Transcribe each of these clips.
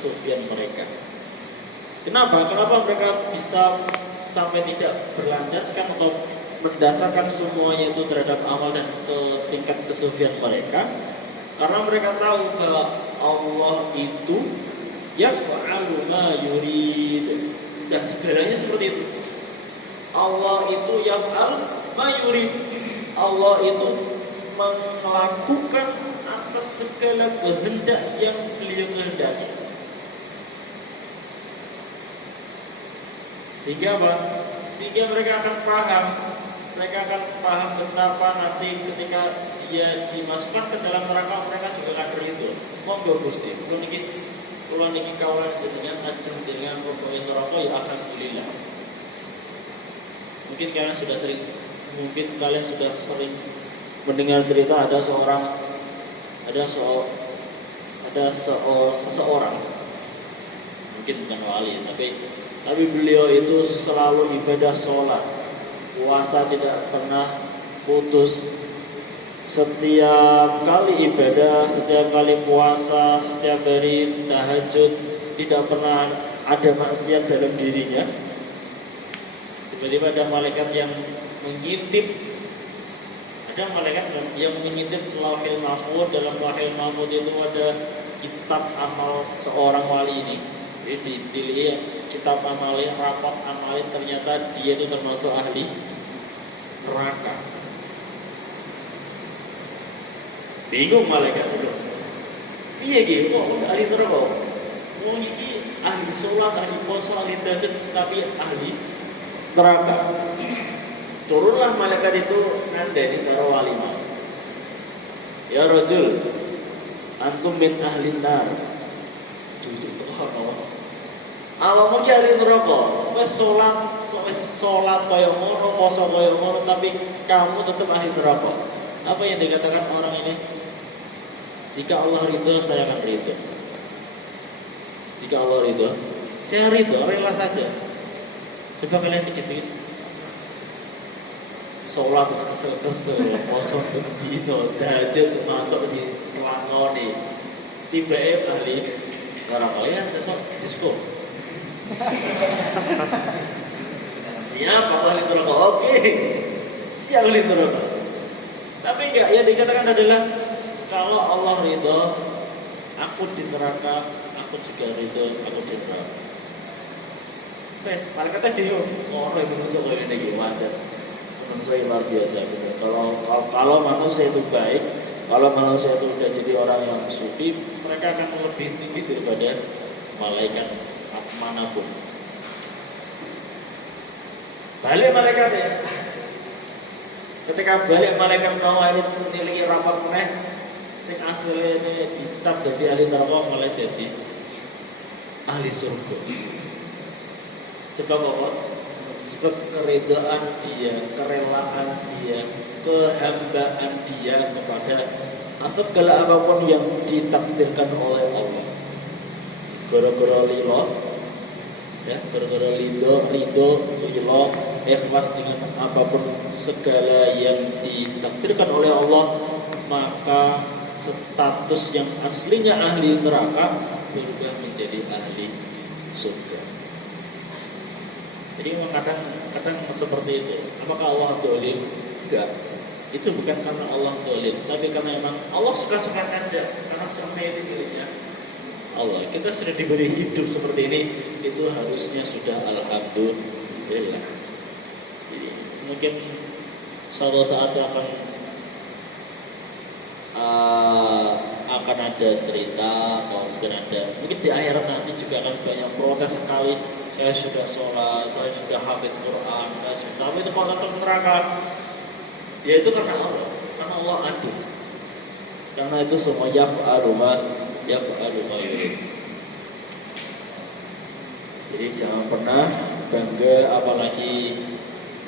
kesufian mereka. Kenapa? Kenapa mereka bisa sampai tidak berlandaskan atau berdasarkan semuanya itu terhadap amal dan ke tingkat kesufian mereka? Karena mereka tahu bahwa Allah itu yaf'alu ma yurid. Dan segalanya seperti itu. Allah itu yaf'al ma yurid. Allah itu melakukan atas segala kehendak yang beliau kehendaki. Sehingga apa? Sehingga mereka akan paham betapa nanti ketika dia dimasukkan ke dalam neraka mereka juga akan ridho. Monggo Gusti, kula niki kawalan jenengan ajeng jenengan pokoknya neraka ya alhamdulillah. Mungkin kalian sudah sering mendengar cerita ada seseorang mungkin bukan wali tapi beliau itu selalu ibadah sholat, puasa tidak pernah putus. Setiap kali ibadah, setiap kali puasa, setiap hari tahajud, tidak pernah ada maksiat dalam dirinya. Tiba-tiba ada malaikat yang mengintip. Ada malaikat yang mengintip lauhil mahfuz. Dalam lauhil mahfuz itu ada kitab amal seorang wali ini. Jadi dilihat kitab amalnya, rapot amalnya, ternyata dia itu termasuk ahli neraka. Bingung malaikat itu. Piye iki kok ahli neraka? Wong iki ahli sholat, ahli puasa, ahli tahajud, tapi ahli neraka. Turunlah malaikat itu ngandani karo wali mau. Ya rajul, antum min ahli nar. Alamu ki ahli neraka. Wis salat kaya ngono, puasa kaya ngono, tapi kamu tetap ahli neraka. Apa yang dikatakan orang ini? Jika Allah ridho, saya akan ridho. Jika Allah ridho, saya ridho, rela saja. Coba kalian dikit-dikit. Sholat kesel-kesel, kosong berdino, tahajud mantuk di kelangoni. Tiba-tiba ahli neraka ya sesok disko. Siap ahli neraka, oke. Siap ahli neraka. Tapi enggak, yang dikatakan adalah kalau Allah ridho, aku di neraka, aku juga ridho, aku di neraka. Wes, malaikat dia orang yang manusia kayak ini wajar. Manusia luar biasa gitu. Kalau manusia itu baik, kalau manusia itu sudah jadi orang yang sufi, mereka akan lebih tinggi daripada malaikat manapun. Balik malaikat ya. Ketika balik malaikat mau itu nilai rapat meneh, sing asline dicap dadi ahli neraka malah jadi ahli surga. Sebab apa? Sebab keridhaan dia, kerelaan dia, kehambaan dia kepada segala apapun yang ditakdirkan oleh Allah. Gara-gara lilo, ya, gara-gara ridho, lilo, ikhlas dengan apapun segala yang ditakdirkan oleh Allah, maka status yang aslinya ahli neraka berubah menjadi ahli surga. Jadi kadang seperti itu. Apakah Allah dolim? Enggak. Itu bukan karena Allah dolim, tapi karena memang Allah suka-suka saja. Karena semua itu miliknya Allah. Kita sudah diberi hidup seperti ini, itu harusnya sudah alhamdulillah. Jadi mungkin suatu saat akan ada cerita atau mungkin di akhirat nanti juga akan banyak protes sekali. Saya sudah sholat, saya sudah hafid Quran, tapi itu kalau ke neraka, ya itu karena Allah adil. Karena itu semua yaf'alu ma yurid. Jadi jangan pernah bangga, apalagi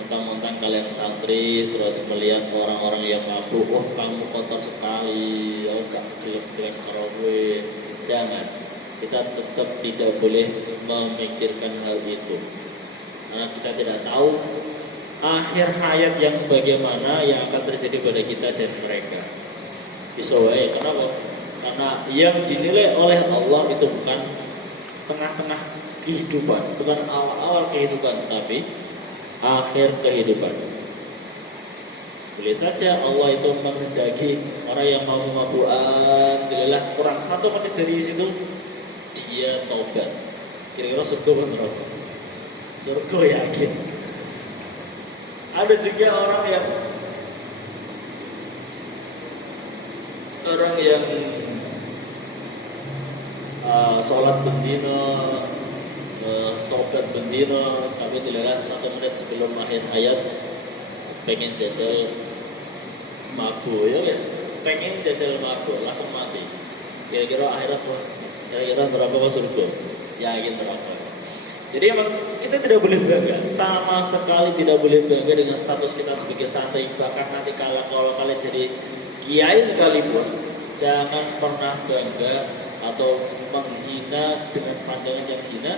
mentang-mentang kalian santri terus melihat orang-orang yang mabuk, oh kamu kotor sekali, oh gak jelek-jelek karo gue. Jangan. Kita tetap tidak boleh memikirkan hal itu, karena kita tidak tahu akhir hayat yang bagaimana yang akan terjadi pada kita dan mereka. Bisa wae, kenapa? Karena yang dinilai oleh Allah itu bukan tengah-tengah kehidupan, bukan awal-awal kehidupan, tapi akhir kehidupan. Boleh saja Allah itu menghendaki orang yang mau mabuk-mabukan, dililah kurang 1 menit dari situ dia taubat. Kira-kira surga atau neraka? Surga yakin. Ada juga orang yang sholat bendino, taubat bendino, tapi dilihat 1 menit sebelum akhir hayat pengen jajal mabuk, ya guys, pengen jajal mabuk langsung mati. Kira-kira akhirat, kira-kira neraka atau surga? Yakin neraka. Jadi emang kita tidak boleh bangga, sama sekali tidak boleh bangga dengan status kita sebagai santri. Bahkan nanti kalau kalian jadi kiai sekalipun, jangan pernah bangga atau menghina dengan pandangan yang hina,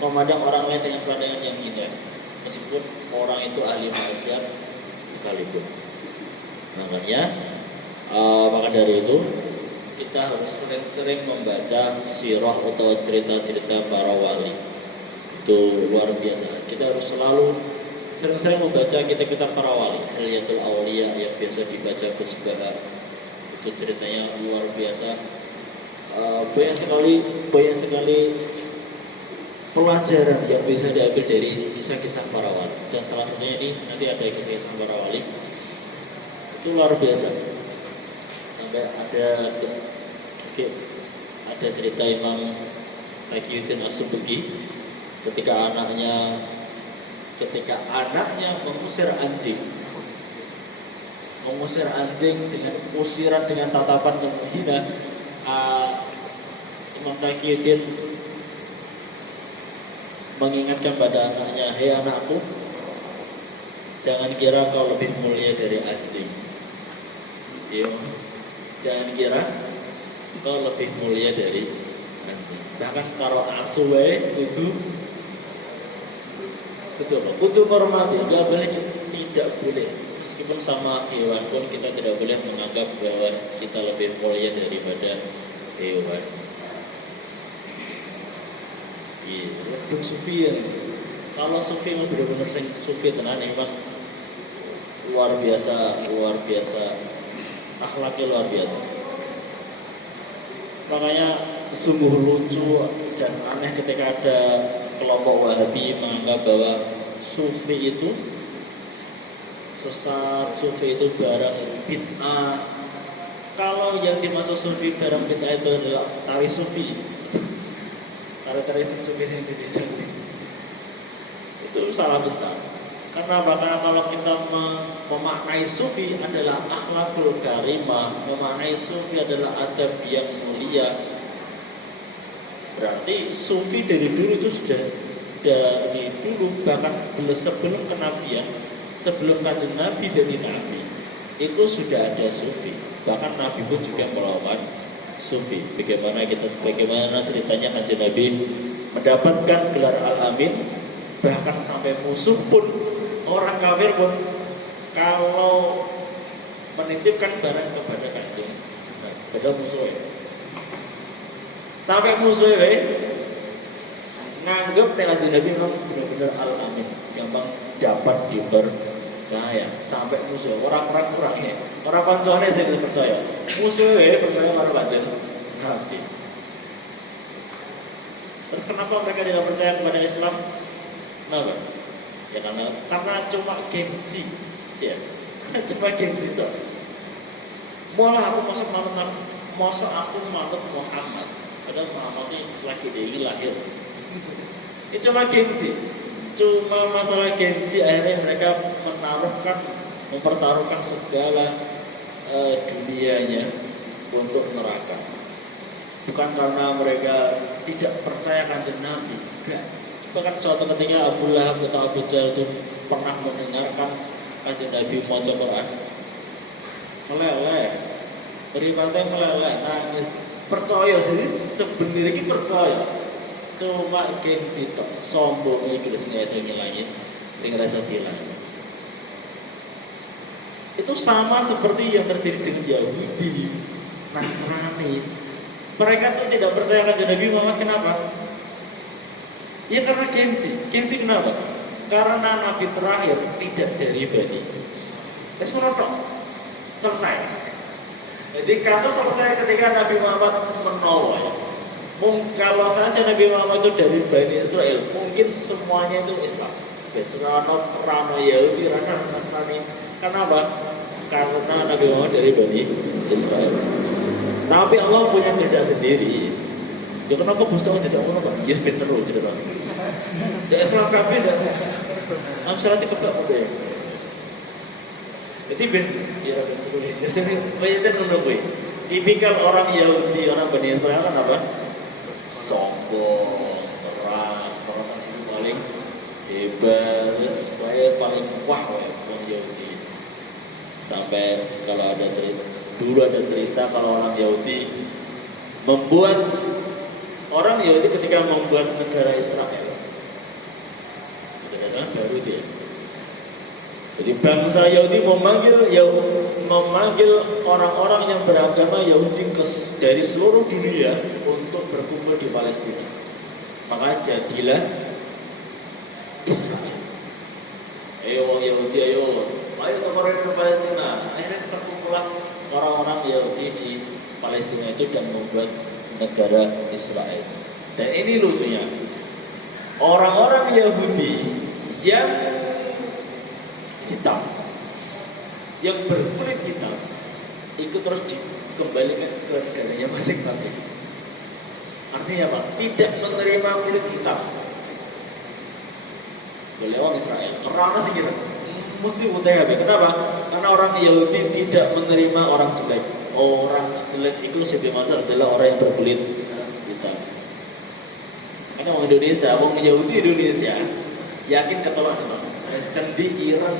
memandang orang lain dengan pandangan yang hina, meskipun orang itu ahli maksiat sekalipun. Maka dari itu kita harus sering-sering membaca sirah atau cerita-cerita para wali. Itu luar biasa. Kita harus selalu sering-sering membaca kitab-kitab para wali, Hilyatul Auliya yang biasa dibaca Gus Bahar. Itu ceritanya luar biasa. Banyak sekali pelajaran yang bisa diambil dari kisah-kisah para wali. Dan salah satunya ini nanti ada kisah-kisah para wali. Itu luar biasa. Sampai ada cerita Imam Taqiyuddin As-Subki ketika anaknya mengusir anjing dengan usiran dengan tatapan yang menghina, Imam Taqiyuddin mengingatkan pada anaknya, "Hei anakku, jangan kira kau lebih mulia dari anjing. Ya, jangan kira kau lebih mulia dari anjing. Bahkan kalau asuwe itu betul, untuk menghormati, tidak boleh. Meskipun sama hewan pun kita tidak boleh menganggap bahwa kita lebih mulia daripada hewan." Iya, sufi ya. Kalau sufi memang benar-benar sufi tenan, memang luar biasa, akhlaknya luar biasa. Makanya sungguh lucu dan aneh ketika ada kelompok Wahabi menganggap bahwa sufi itu sesat, sufi itu barang bid'ah. Kalau yang dimaksud sufi barang bid'ah itu adalah tari sufi, tari sufi di Indonesia, itu salah besar. Karena kalau kita memaknai sufi adalah akhlakul karimah, memaknai sufi adalah adab yang mulia, berarti sufi dari dulu itu sudah dari dulu, bahkan sebelum kenabian, sebelum kanjeng Nabi dari Nabi itu sudah ada sufi. Bahkan Nabi pun juga melawan sufi. Bagaimana ceritanya kanjeng Nabi mendapatkan gelar Al-Amin, bahkan sampai musuh pun, orang kafir pun kalau menitipkan barang kepada kanjeng, pada musuhnya, sampai musuhnya nganggep kanjeng Nabi memang benar-benar Al-Amin, gampang dapat dipercaya. Sampai musuh orang-orang kurangnya, orang koncoannya saya tidak percaya, musuhnya percaya pada kanjeng Nabi. Terus kenapa mereka tidak percaya kepada Islam? Kenapa? Ya karena cuma gengsi, ya, cuma gengsi itu. Malah aku masa aku manut Muhammad, padahal Muhammad ini lagi dari lahir. Ini cuma gengsi, cuma masalah gengsi, akhirnya mereka mempertaruhkan segala dunianya untuk neraka. Bukan karena mereka tidak percaya kanjeng Nabi, enggak. Bahkan suatu ketika Abu Lahab atau Abu Jahal itu pernah mendengarkan kanjeng Nabi membaca Quran, meleleh, beribadah meleleh, nangis, percaya sih, sebenarnya ini percaya, cuma gengsi tok, sombong iki lho sing rasa ngilangin, sing rasa dilangin. Itu sama seperti yang terjadi dengan Yahudi, Nasrani. Mereka tuh tidak percaya kanjeng Nabi Muhammad, kenapa? Ya karena gengsi. Gengsi kenapa? Karena nabi terakhir tidak dari Bani. Wis ngono tok. Selesai. Jadi kasus selesai ketika Nabi Muhammad menolong ya. Kalau saja Nabi Muhammad itu dari Bani Israel, mungkin semuanya itu Islam. Rano Yahudi, Rano Nasrani. Kenapa? Karena Nabi Muhammad dari Bani Israel. Tapi Allah punya kehendak sendiri. Ya kenapa Gusti tidak mau Pak? Ya ben seru cerita. Ya Islam kabeh ndak. Amsalah dikebak apa ya? Jadi ben ya ben seru. Ya sering banyak ngono kuwi. Tipikal orang Yahudi, orang Bani Israel kan apa? Sombong, keras, perasaan itu paling hebat, supaya paling wah orang Yahudi. Sampai kalau ada cerita, dulu ada cerita kalau orang Yahudi membuat orang Yahudi ketika membuat negara Israel, negara baru dia. Jadi bangsa Yahudi memanggil orang-orang yang beragama Yahudi dari seluruh dunia untuk berkumpul di Palestina. Maka jadilah Israel. Ayo orang Yahudi, ayo ke Palestina. Akhirnya terkumpullah orang-orang Yahudi di Palestina itu dan membuat negara Israel. Dan ini lucunya, orang-orang Yahudi yang hitam, yang berkulit hitam, itu terus dikembalikan ke negaranya masing-masing. Artinya apa? Tidak menerima kulit hitam. Boleh orang Israel, orang sih gitu. Mesti utaya. Kenapa? Karena orang Yahudi tidak menerima orang jelek. Orang jelek itu sebenarnya adalah orang yang berkulit hitam. Karena orang Indonesia, orang Yahudi Indonesia yakin ketolak teman. Kristen di Iran,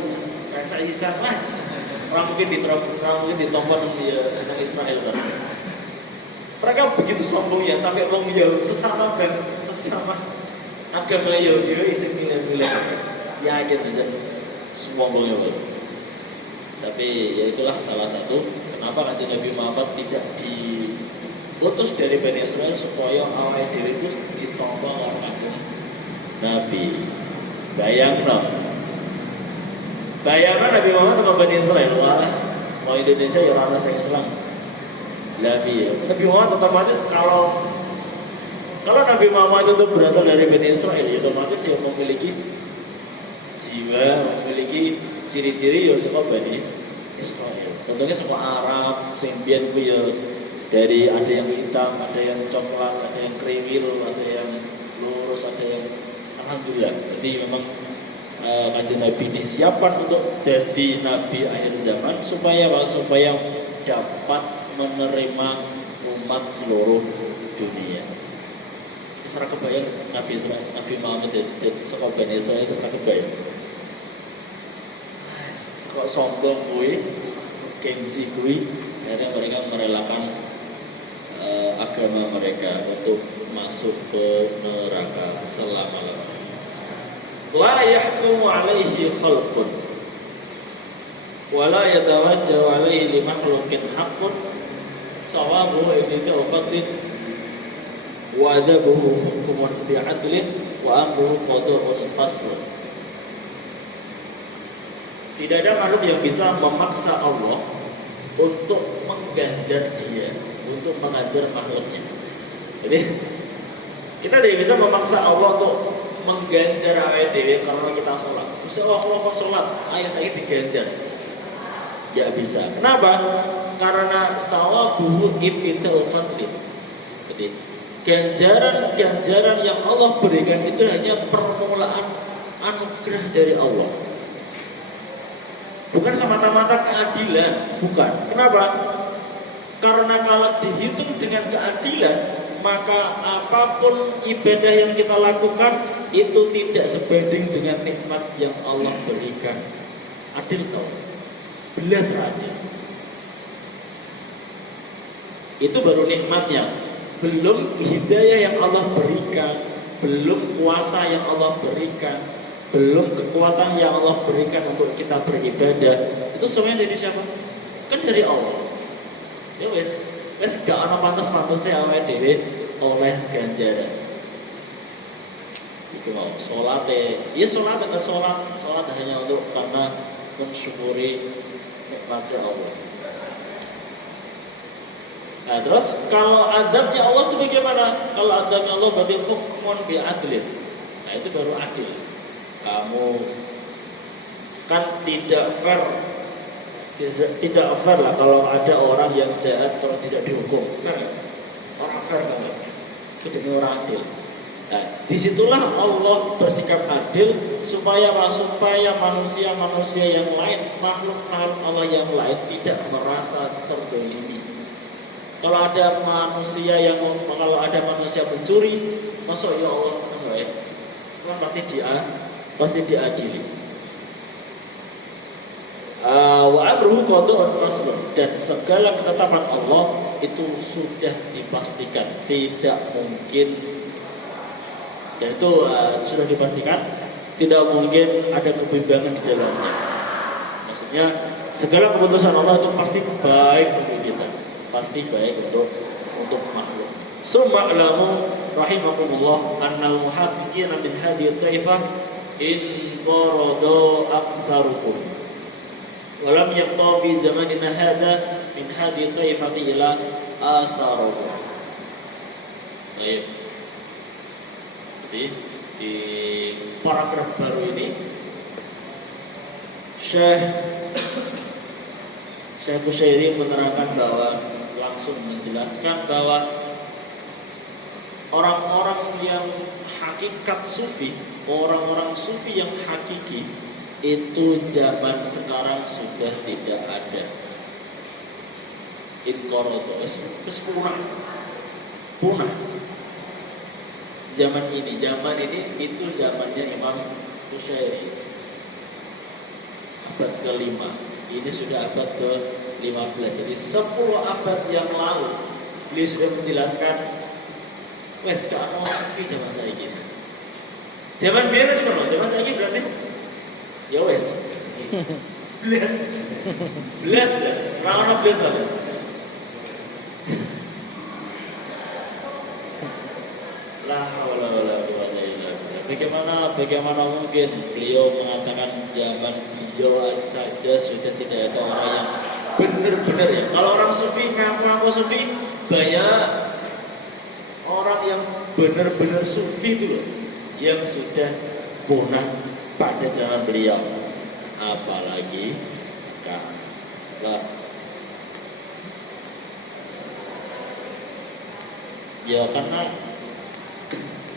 rasa Isa mas, orang mungkin ditompon di Israel kan. Mereka begitu sombong ya sampai orang Yahudi sesama agama Yahudi iseng milih-milih yakin aja sombongnya bro. Tapi ya itulah salah satu kenapa kanjeng Nabi Muhammad tidak diutus dari Bani Israel supaya awal diri itu ditompong oleh kanjeng Nabi. Bayangkan Nabi Muhammad sama Bani Israel, mau Indonesia ya orang saya Islam. Nabi Muhammad otomatis kalau Nabi Muhammad itu berasal dari Bani Israel, ya otomatis ya memiliki jiwa, memiliki ciri-ciri ya sama Bani Israel. Tentunya semua Arab, sembian itu ya dari ada yang hitam, ada yang coklat, ada yang kriwil, ada yang lurus, ada yang alhamdulillah. Jadi memang kanjeng Nabi disiapkan untuk jadi Nabi akhir zaman supaya dapat menerima umat seluruh dunia. Serah kebayang Nabi Muhammad jadi sekolah Bani Israel itu serah kebayang. Kok sombong gue, gengsi gue, akhirnya mereka merelakan agama mereka untuk masuk ke neraka selama-lamanya. La yahkumu alaihi khalqun wa la yatawajjahu alaihi li makhluqin haqqun sawabuhu ibtidaa'u fadlin wa adabuhu hukmun bi'adlin wa amruhu qada'un faslun. Tidak ada makhluk yang bisa memaksa Allah untuk mengganjar dia, untuk mengajar makhluknya. Jadi kita tidak bisa memaksa Allah untuk mengganjar awake dhewe karena kita sholat. Bisa Allah mau sholat, ayo saya diganjar. Ya bisa. Kenapa? Karena sawabuhu ibtidaa'u fadlin. Jadi ganjaran yang Allah berikan itu hanya permulaan anugerah dari Allah. Bukan semata-mata keadilan, bukan. Kenapa? Karena kalau dihitung dengan keadilan, maka apapun ibadah yang kita lakukan itu tidak sebanding dengan nikmat yang Allah berikan. Adil kau, belas raja. Itu baru nikmatnya. Belum hidayah yang Allah berikan, belum kuasa yang Allah berikan, belum kekuatan yang Allah berikan untuk kita beribadah. Itu semuanya dari siapa? Kan dari Allah. Ya wes gak ana pantes-pantesnya awake dhewe oleh ganjaran. Itu mau sholat ya sholat dan sholat hanya untuk karena mensyukuri nikmatnya Allah. Nah terus kalau adabnya Allah itu bagaimana? Kalau adabnya Allah berarti hukmun bi'adlin. Nah itu baru adil. Kamu kan tidak fair, tidak fair lah kalau ada orang yang jahat terus tidak dihukum. Fair nggak? Orang fair kan? Itu orang adil. Nah, disitulah Allah bersikap adil supaya manusia yang lain, makhluk Allah yang lain tidak merasa terzalimi. Kalau ada manusia mencuri, masuk ya Allah, kan pasti diadili. Wa amruhu qada'un faslun, dan segala ketetapan Allah itu sudah dipastikan, tidak mungkin. Dan itu sudah dipastikan tidak mungkin ada kebimbangan di dalamnya. Maksudnya segala keputusan Allah itu pasti baik untuk kita, pasti baik untuk makhluk. Summa alamu rahimakumullah annal muhaqqiqina min hadhihi taifah in qarada aktsarukum wa lam yaqta fi zamanina hadha min hadhihi taifati ila atharukum. Baik. Jadi di paragraf baru ini Syekh Qushairi menerangkan bahwa langsung menjelaskan bahwa orang-orang yang hakikat sufi, orang-orang sufi yang hakiki itu zaman sekarang sudah tidak ada. Inqarada, punah. Zaman ini itu zamannya Imam Qushairi, abad ke-5. Ini sudah abad ke-15. Jadi 10 abad yang lalu beliau sudah menjelaskan wes gak ono sufi zaman saiki. Zaman biyen wis ono, zaman saiki berarti ya wes. Belas. Ora ono belas banget. La haula wala quwwata illa billah. Bagaimana mungkin beliau mengatakan zaman beliau saja sudah tidak ada orang yang benar-benar ya. Kalau orang sufi ngaku sufi, banyak orang yang benar-benar sufi itu loh, yang sudah punah pada zaman beliau. Apalagi sekarang. Lah. Ya karena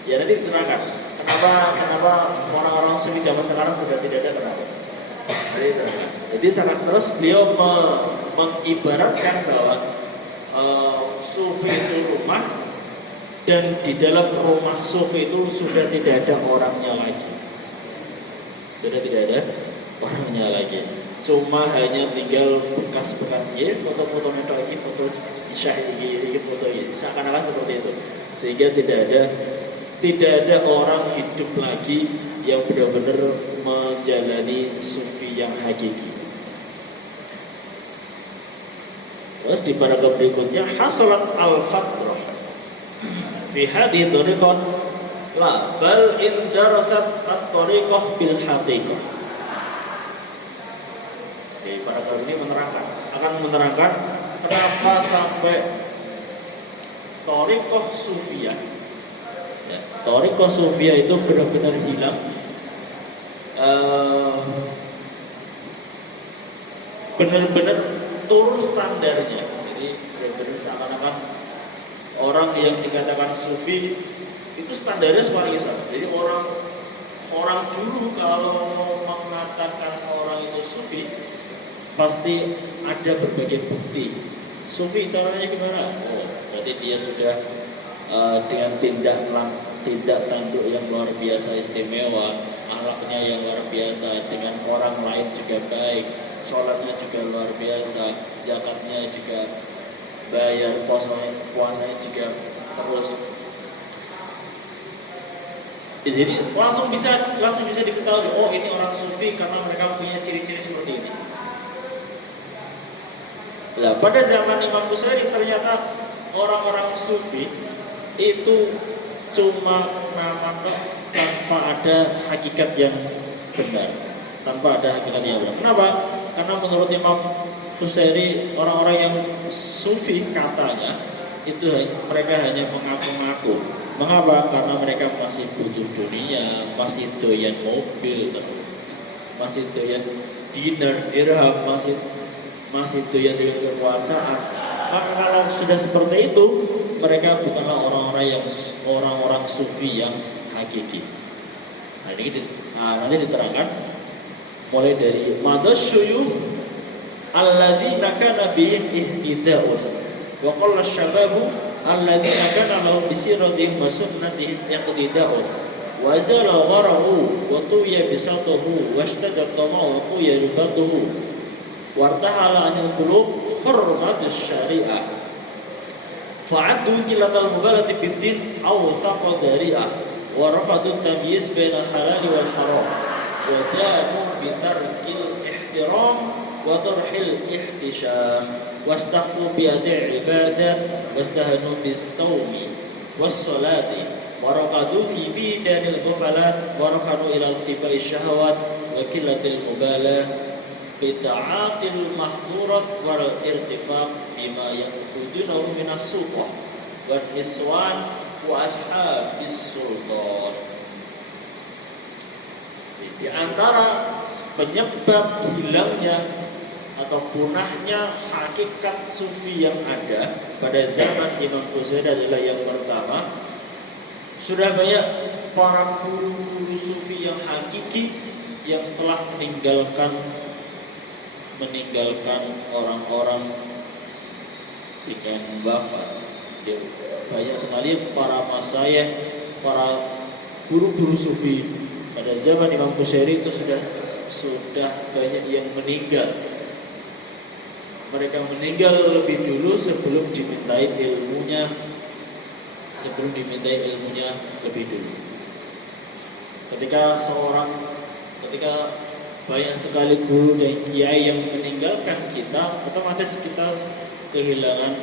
ya nanti diterangkan kenapa orang-orang sufi zaman sekarang sudah tidak ada, kenapa? Jadi sangat terus beliau mengibaratkan bahwa sufi itu rumah, dan di dalam rumah sufi itu sudah tidak ada orangnya lagi. Sudah tidak ada orangnya lagi. Cuma hanya tinggal bekas-bekasnya, foto-foto lagi, foto syah ini, foto ini, seakan-akan seperti itu. Sehingga tidak ada orang hidup lagi yang benar-benar menjalani sufi yang hakiki. Terus di paragraf berikutnya, hasalat al-fatrah fi hadhihi tariqah la bal in darasat at-tariqah bil haqiqah. Di paragraf ini akan menerangkan kenapa sampai tariqah sufiyah, ya, tariqah sufiyah itu benar-benar hilang, benar-benar turun standarnya. Jadi benar-benar seakan-akan orang yang dikatakan sufi itu standarnya paling sama. Jadi orang dulu kalau mengatakan orang itu sufi pasti ada berbagai bukti. Sufi caranya gimana? Oh, berarti dia sudah dengan tindak tanduk yang luar biasa istimewa, akhlaknya yang luar biasa, dengan orang lain juga baik, sholatnya juga luar biasa, zakatnya juga bayar, puasanya juga terus. Jadi langsung bisa diketahui, oh ini orang sufi karena mereka punya ciri-ciri seperti ini. Nah, pada zaman Imam Qushairi ternyata orang-orang sufi itu cuma nama tanpa ada hakikat yang benar, tanpa ada hakikat yang benar. Kenapa? Karena menurut Imam Qusairi, orang-orang yang sufi katanya itu mereka hanya mengaku-ngaku. Mengapa? Karena mereka masih butuh dunia, masih doyan mobil, masih doyan dinar, dirham, masih doyan dengan kekuasaan. Maka kalau sudah seperti itu, mereka bukanlah orang-orang sufi yang hakiki. Nanti diterangkan mulai dari madasyu alladzina kana bihim ihtida'un wa qalla syababu alladzina kana lahum bisiratihim wa sunnatihim iqtida'un wa zala gharahu wa tuya bisatuhu wa ishtadda tamau wa tuya ribatuhu wartahala anil qulub hurmatus syari'ah fa'addu qillatal mubalati biddin aw saqa dari'ah wa rafadu tamyiz bainal halal wal haram wa da'u bitarkil ihtiram wa tarhil ihtisham wastaghfu bi ad'i ibadat wastahanu bis sawmi was salati wa raqadu fi bidanil ghafalat wa rakanu ila tibai syahawat wa qillatil mubalah bita'atil mahdurat wal irtifaq bima yaqudunahu minas suqah wal niswan wa ashabis sultan. Di antara penyebab hilangnya atau punahnya hakikat sufi yang ada pada zaman Imam Qusairi adalah yang pertama, sudah banyak para guru sufi yang hakiki yang setelah meninggalkan orang-orang dengan wafat. Banyak sekali para masyayikh, para guru-guru sufi pada zaman Imam Qusairi itu sudah banyak yang meninggal. Mereka meninggal lebih dulu sebelum dimintai ilmunya lebih dulu. Ketika banyak sekali guru dan kiai yang meninggalkan kita, otomatis kita kehilangan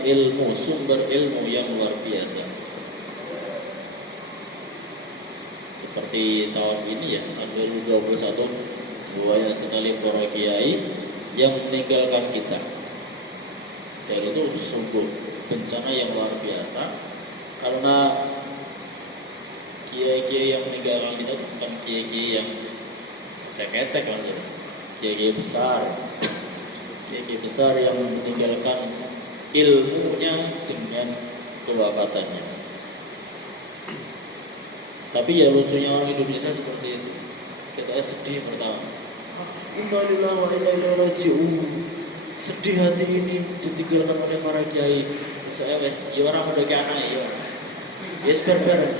ilmu, sumber ilmu yang luar biasa. Seperti tahun ini ya, tahun 2021, banyak sekali para kiai yang meninggalkan kita. Dan itu sungguh bencana yang luar biasa, karena kiai-kiai yang meninggalkan kita itu bukan kiai-kiai yang cek-cek kan, kiai-kiai besar yang meninggalkan ilmunya dengan kewafatannya. Tapi ya lucunya orang Indonesia seperti itu. Kita sedih pertama, innalillahi wa inna ilaihi raji'un. Sedih hati ini ditinggalkan oleh para kiai. Saya ya orang udah kayak anak ya. Yes barbar.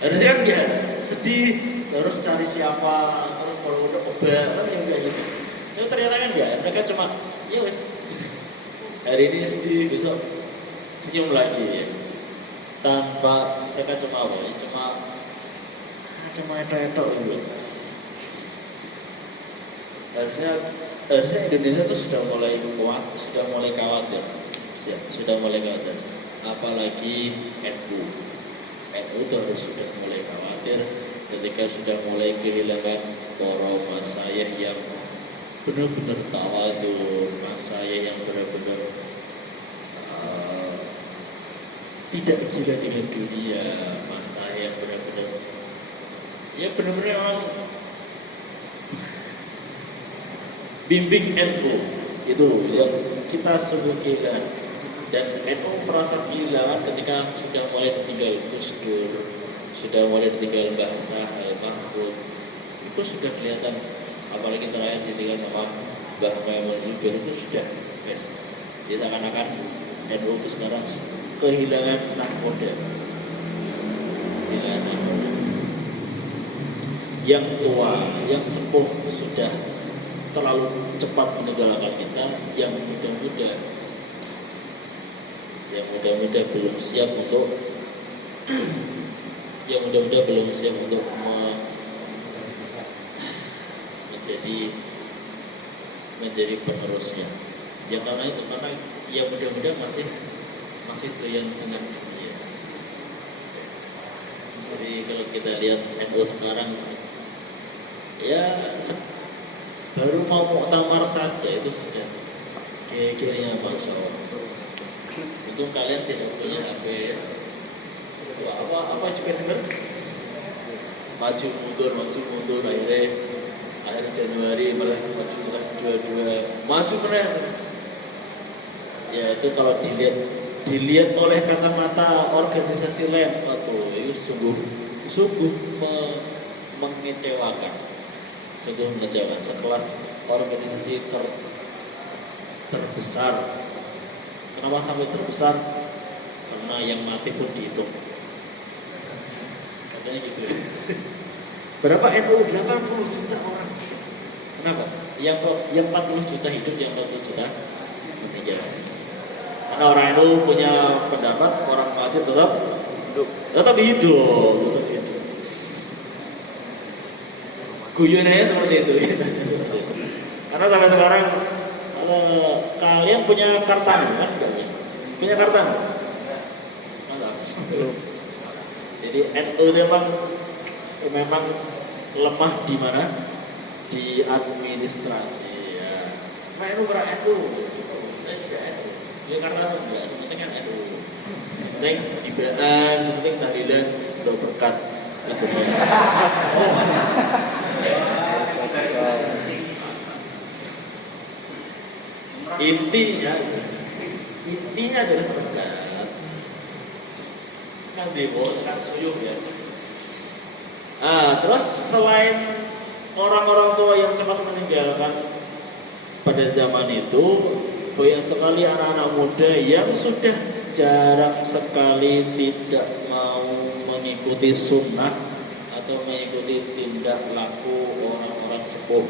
Harusnya kan dia sedih terus cari siapa, terus kalau udah obat kan yang kayak gitu. Itu ternyata kan enggak, mereka cuma ya wes hari ini sedih, besok senyum lagi ya. Tanpa mereka cuma apa ya, cuma etok gitu. Harusnya Indonesia itu sudah mulai khawatir. Apalagi NU itu harus sudah mulai khawatir ketika sudah mulai kehilangan para masyayikh yang benar-benar tawadhu, masyayikh yang benar-benar tidak gila dengan dunia, masyayikh yang benar-benar memang bimbing NU itu yang kita sungguh kehilangan. Dan NU merasa kehilangan ketika sudah mulai ditinggal Gus Dur, sudah mulai ditinggal Mbah Sahal Mahfud. Itu sudah kelihatan, apalagi terakhir ditinggal sama Mbah Muhammad Zubair, itu sudah best. Jadi seakan-akan NU itu sekarang kehilangan nahkoda. Yang tua, yang sepuh sudah terlalu cepat meninggalkan kita. Yang muda-muda belum siap untuk menjadi penerusnya. Ya karena yang muda-muda masih masih doyan dengan dunia. Jadi kalau kita lihat NU sekarang, ya baru mau muktamar saja itu sudah gegernya Masya Allah. Untung kalian tidak punya HP ya. Apa juga dengar? Maju mundur akhir Januari malah maju maju keren. Ya itu kalau dilihat oleh kacamata organisasi lain, itu sungguh mengecewakan, sekelas organisasi terbesar. Kenapa sampai terbesar? Karena yang mati pun dihitung. Katanya gitu ya. Berapa NU? 80 juta orang. Kenapa? Yang 40 juta hidup, yang 40 juta meninggal. Karena orang NU punya pendapat orang mati tetap hidup. Guyonnya seperti itu. Karena sampai sekarang kalian punya kartan kan? Punya kartan? Belum. Jadi NU memang lemah di mana? Di administrasi ya. Nah NU NU. Saya juga NU. Ya karena enggak, sepenting kan NU. Sepenting ibadah, sepenting tahlilan, doa berkat. Intinya adalah berkat. Kan demo, kan suyuh ya. Terus selain orang-orang tua yang cepat meninggalkan pada zaman itu, banyak sekali anak-anak muda yang sudah jarang sekali tidak mau mengikuti sunnah atau mengikuti tindak laku orang-orang sepuh.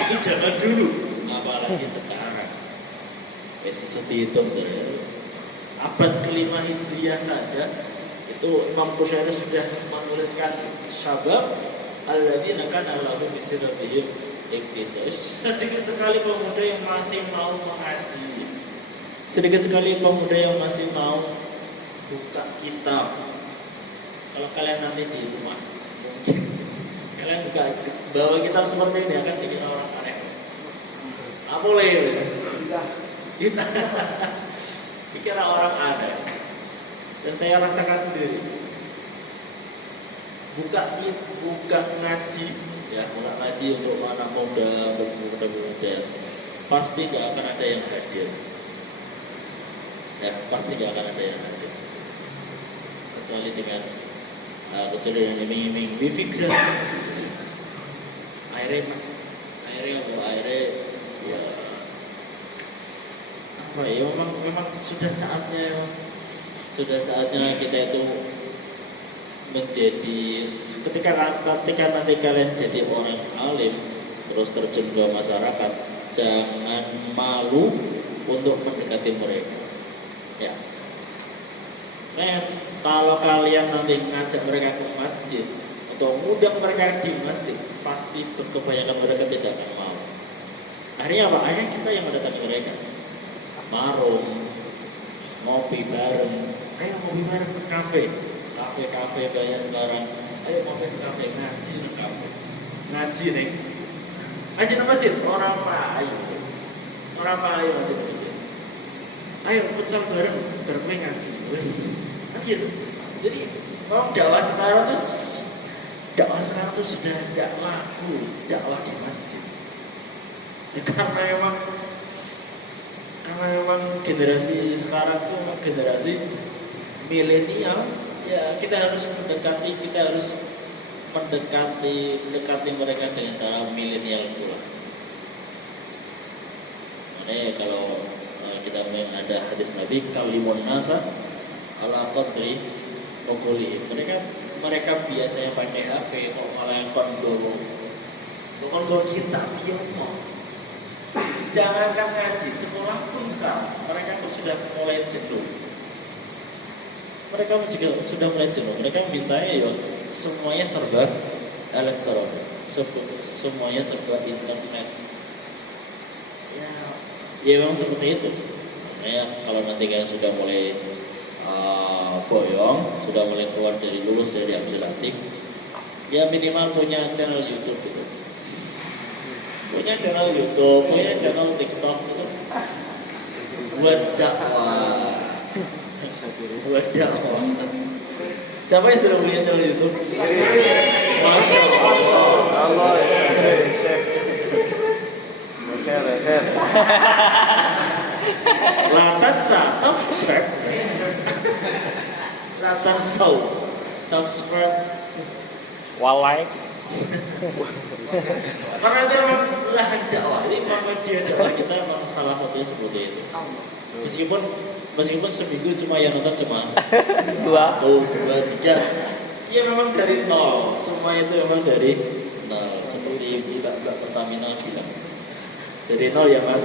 Itu zaman dulu, apalagi sekarang. Seperti itu, abad ke-5 Hijriah saja itu Imam Qushairi sudah menuliskan syabab alladzina kana lahum bi sirrihim iqtida. Sedikit sekali pemuda yang masih mau mengaji. Sedikit sekali pemuda yang masih mau buka kitab. Kalau kalian nanti di rumah, mungkin kalian buka bawa kitab seperti ini akan dikira orang aneh. Apa boleh? Kita dikira orang aneh. Dan saya rasakan sendiri. Buka ngaji, ya, buka ngaji untuk anak muda, untuk muda-muda, pasti nggak akan ada yang hadir. Ya, pasti nggak akan ada yang hadir. Kecuali dengan iming-iming wifi gratis. Akhirnya ya apa ya, memang sudah saatnya kita itu menjadi ketika nanti kalian jadi orang alim terus terjun ke masyarakat, jangan malu untuk mendekati mereka. Ya. Kalau kalian nanti ngajak mereka ke masjid atau ngundang mereka di masjid, pasti kebanyakan mereka tidak akan mau. Akhirnya apa? Akhirnya kita yang mendatangi mereka. Marung, ngopi bareng. Ayo ngopi bareng ke kafe banyak sekarang. Ayo ngopi ke kafe, ngaji ke kafe. Ngaji nih. Ngaji di masjid, orang Melayu masjid. Ayo futsal bareng ngaji. Wes, kan gitu. Jadi memang dakwah sekarang tuh sudah tidak laku dakwah di masjid. Ya, karena memang generasi sekarang tuh generasi milenial, ya kita harus mendekati mereka dengan cara milenial pula. Makanya kalau kita ada hadis Nabi kalimun nasa ala qadri qawli, mereka biasanya pakai HP kok malah kondor kita mau. Jangankan ngaji, sekolah pun sekarang mereka sudah mulai jenuh. Mereka minta ya semuanya serba elektronik, semuanya serba internet. Ya memang seperti itu. Makanya kalau nanti kalian sudah mulai boyong, sudah mulai keluar dari lulus dari Abdul Latif, ya minimal punya channel YouTube gitu. Punya channel YouTube, punya channel TikTok gitu. Buat dakwah. Buat dakwah. Siapa yang sudah punya channel YouTube? Masya Allah. Latansa subscribe. Latansa subscribe. Like. Karena itu memang lahan dakwah. Ini memang media dakwah kita memang salah satunya seperti itu. Meskipun seminggu cuma yang nonton cuma 1, 2, 3. Ya memang dari nol. Semua itu memang dari nol. Seperti Mbak Pertamina bilang. Dari nol ya Mas.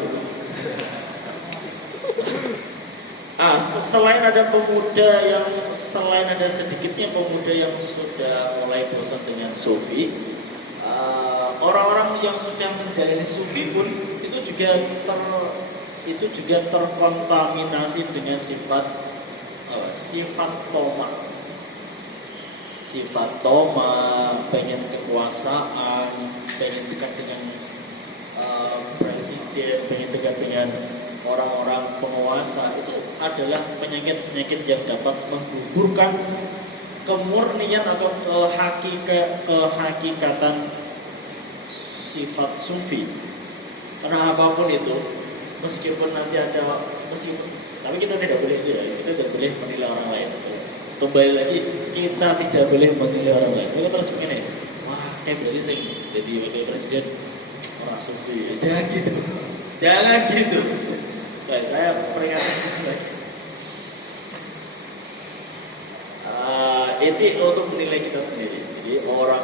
Selain ada sedikitnya pemuda yang sudah mulai bosan dengan sufi, orang-orang yang sudah menjalani sufi pun itu juga terkontaminasi dengan sifat toma, pengen kekuasaan, pengen dekat dengan presiden, pengen dekat dengan orang-orang penguasa. Itu adalah penyakit-penyakit yang dapat menggugurkan kemurnian atau kehakikatan sifat sufi. Karena apapun itu, meskipun nanti tapi kita tidak boleh itu ya, kita tidak boleh menilai orang lain. Kembali lagi, kita tidak boleh menilai orang lain. Kita terus begini, wah, berarti saya jadi wakil presiden orang sufi. Jangan gitu. Baik, saya peringatkan lagi. Itu untuk menilai kita sendiri. Jadi orang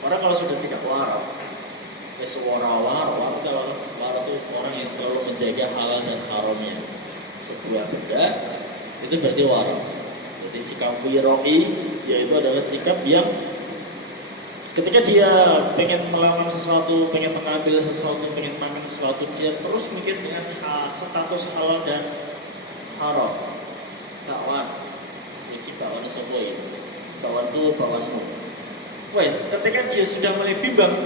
kalau sudah tidak waras, waro itu orang yang selalu menjaga halal dan haramnya sebuah benda, itu berarti waro. Jadi sikap wiroi yaitu adalah sikap yang ketika dia pengen melakukan sesuatu, pengen mengambil sesuatu, pengen makan sesuatu, dia terus mikir dengan status halal dan haram. Kawan, ini kawan semua itu. Kawan itu kawanmu. Wes, ketika dia sudah mulai bimbang,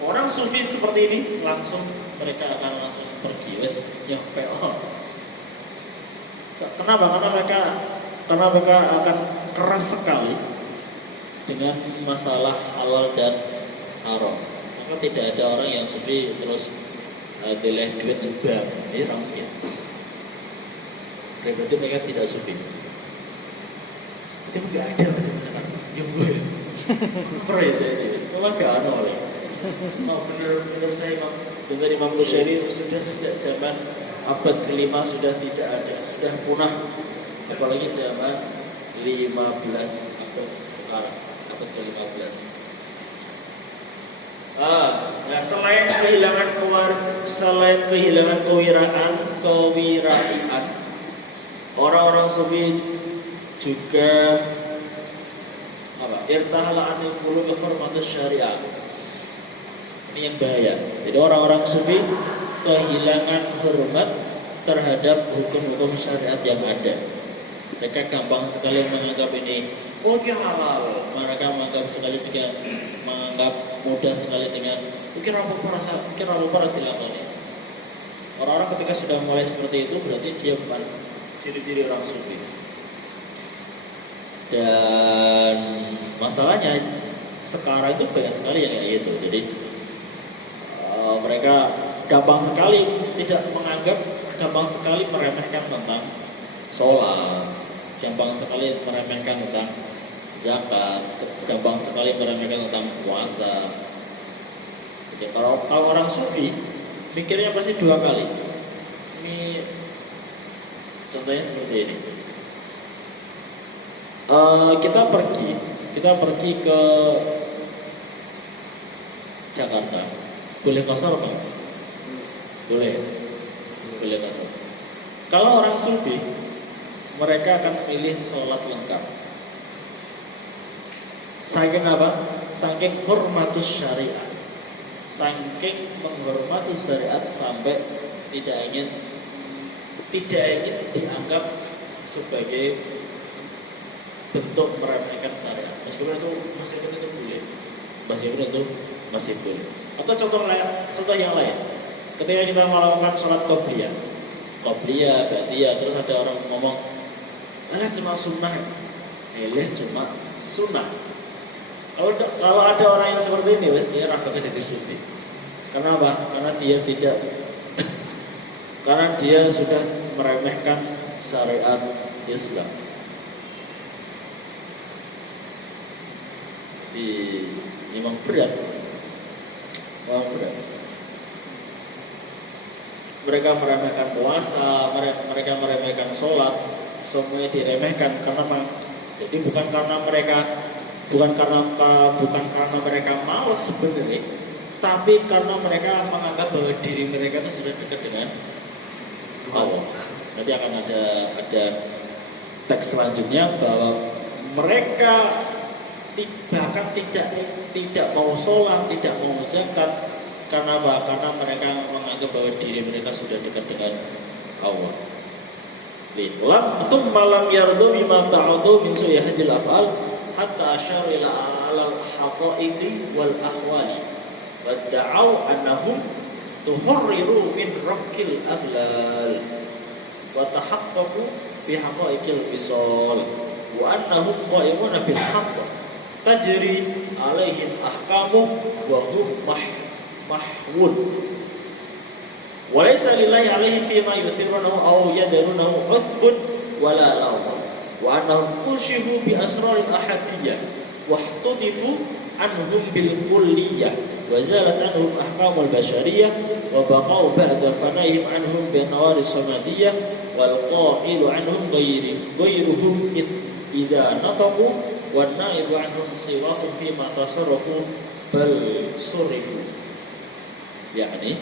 orang sufi seperti ini langsung mereka akan langsung pergi. Wes, yang PO. Kenapa? Karena mereka akan keras sekali dengan masalah halal dan haram. Maka tidak ada orang yang sufi terus deleh duit bank. Ini orang mungkin. Berarti mereka tidak sufi. Itu nggak ada macam-macam. Yang gue, pernah saya memang nggak ada oleh. Benar saya dengan Imam Ghazali sudah sejak zaman abad ke-5 sudah tidak ada, sudah punah. Apalagi zaman 15 abad sekarang. Ke-15. Selain kehilangan kewiraian, orang-orang sufi juga irtahala anil qulub hurmatus syariah. Ini yang bahaya. Jadi orang-orang sufi kehilangan hormat terhadap hukum-hukum syariat yang ada. Mereka gampang sekali menganggap ini halal. Mereka menganggap mudah sekali dengan pikir apa para dilakoni. Orang-orang ketika sudah mulai seperti itu berarti dia bukan ciri-ciri orang sufi. Dan masalahnya sekarang itu banyak sekali yang kayak gitu. Jadi mereka gampang sekali meremehkan tentang sholat, gampang sekali meremehkan tentang zakat, gampang sekali meremehkan tentang puasa. Jadi kalau orang sufi mikirnya pasti 2 kali. Ini contohnya seperti ini. Kita pergi ke Jakarta. Boleh kosor apa? Boleh kosor. Kalau orang sufi, mereka akan pilih sholat lengkap. Saking apa? Saking hormatus syariat. Saking menghormati syariat sampai tidak ingin tidak ingin dianggap sebagai bentuk meremehkan syariat. Meskipun itu boleh. Meskipun itu masih boleh. Atau contoh yang lain. Ketika kita melakukan sholat qobliyah, ba'diyah, terus ada orang ngomong, cuma sunnah. Cuma sunnah. Kalau ada orang yang seperti ini, dia raganya jadi sufi. Kenapa? Karena dia tidak karena dia sudah meremehkan syariat Islam. Memang berat. Mereka meremehkan puasa, mereka meremehkan sholat, semuanya diremehkan. Karena jadi bukan karena mereka malas sebenarnya, tapi karena mereka menganggap bahwa diri mereka itu sudah dekat dengan Allah. Nanti akan ada teks selanjutnya bahwa mereka bahkan tidak mau sholat, tidak mau zakat. Karena apa? Karena mereka menganggap bahwa diri mereka sudah dekat dengan Allah. Thumma lam yardu bima ta'udu min su'i hadil af'al hatta asyara ila al-haqa'iqi wal ahwali wadda'au annahum tuhurriru min rakkil aglal wa tahaqqaqu bi haqa'iqil fisal wa annahum qa'imuna bil haqq tajri alaihim ahkamu wa hum mahwun wa laysa lillahi alaihim fima yuthirunahu aw yadarunahu utbun wala lawm wa annahum kushifu bi asraril ahadiyah wa ihtudifu anhum bil kulliyah wa zalat anhum ahkamul bashariyah wa baqau ba'da fanaihim anhum bi nawari samadiyah wal qa'ilu anhum ghayruhum idza nataqu wan na'ibu anhum siwahum fima tasarrafu bal surifu. Ya ini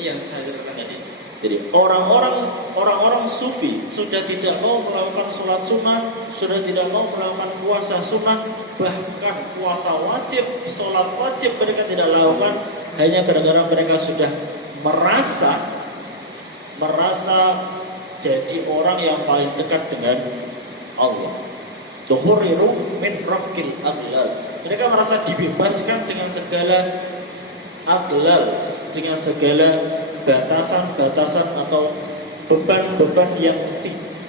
yang saya ceritakan tadi. Jadi orang-orang sufi sudah tidak mau melakukan sholat sunnah, sudah tidak mau melakukan puasa sunnah, bahkan puasa wajib, sholat wajib mereka tidak lakukan, hanya gara-gara mereka sudah merasa jadi orang yang paling dekat dengan Allah. Tuhuriru min rakkil aglal. Mereka merasa dibebaskan dengan segala aglal, dengan segala batasan-batasan atau beban-beban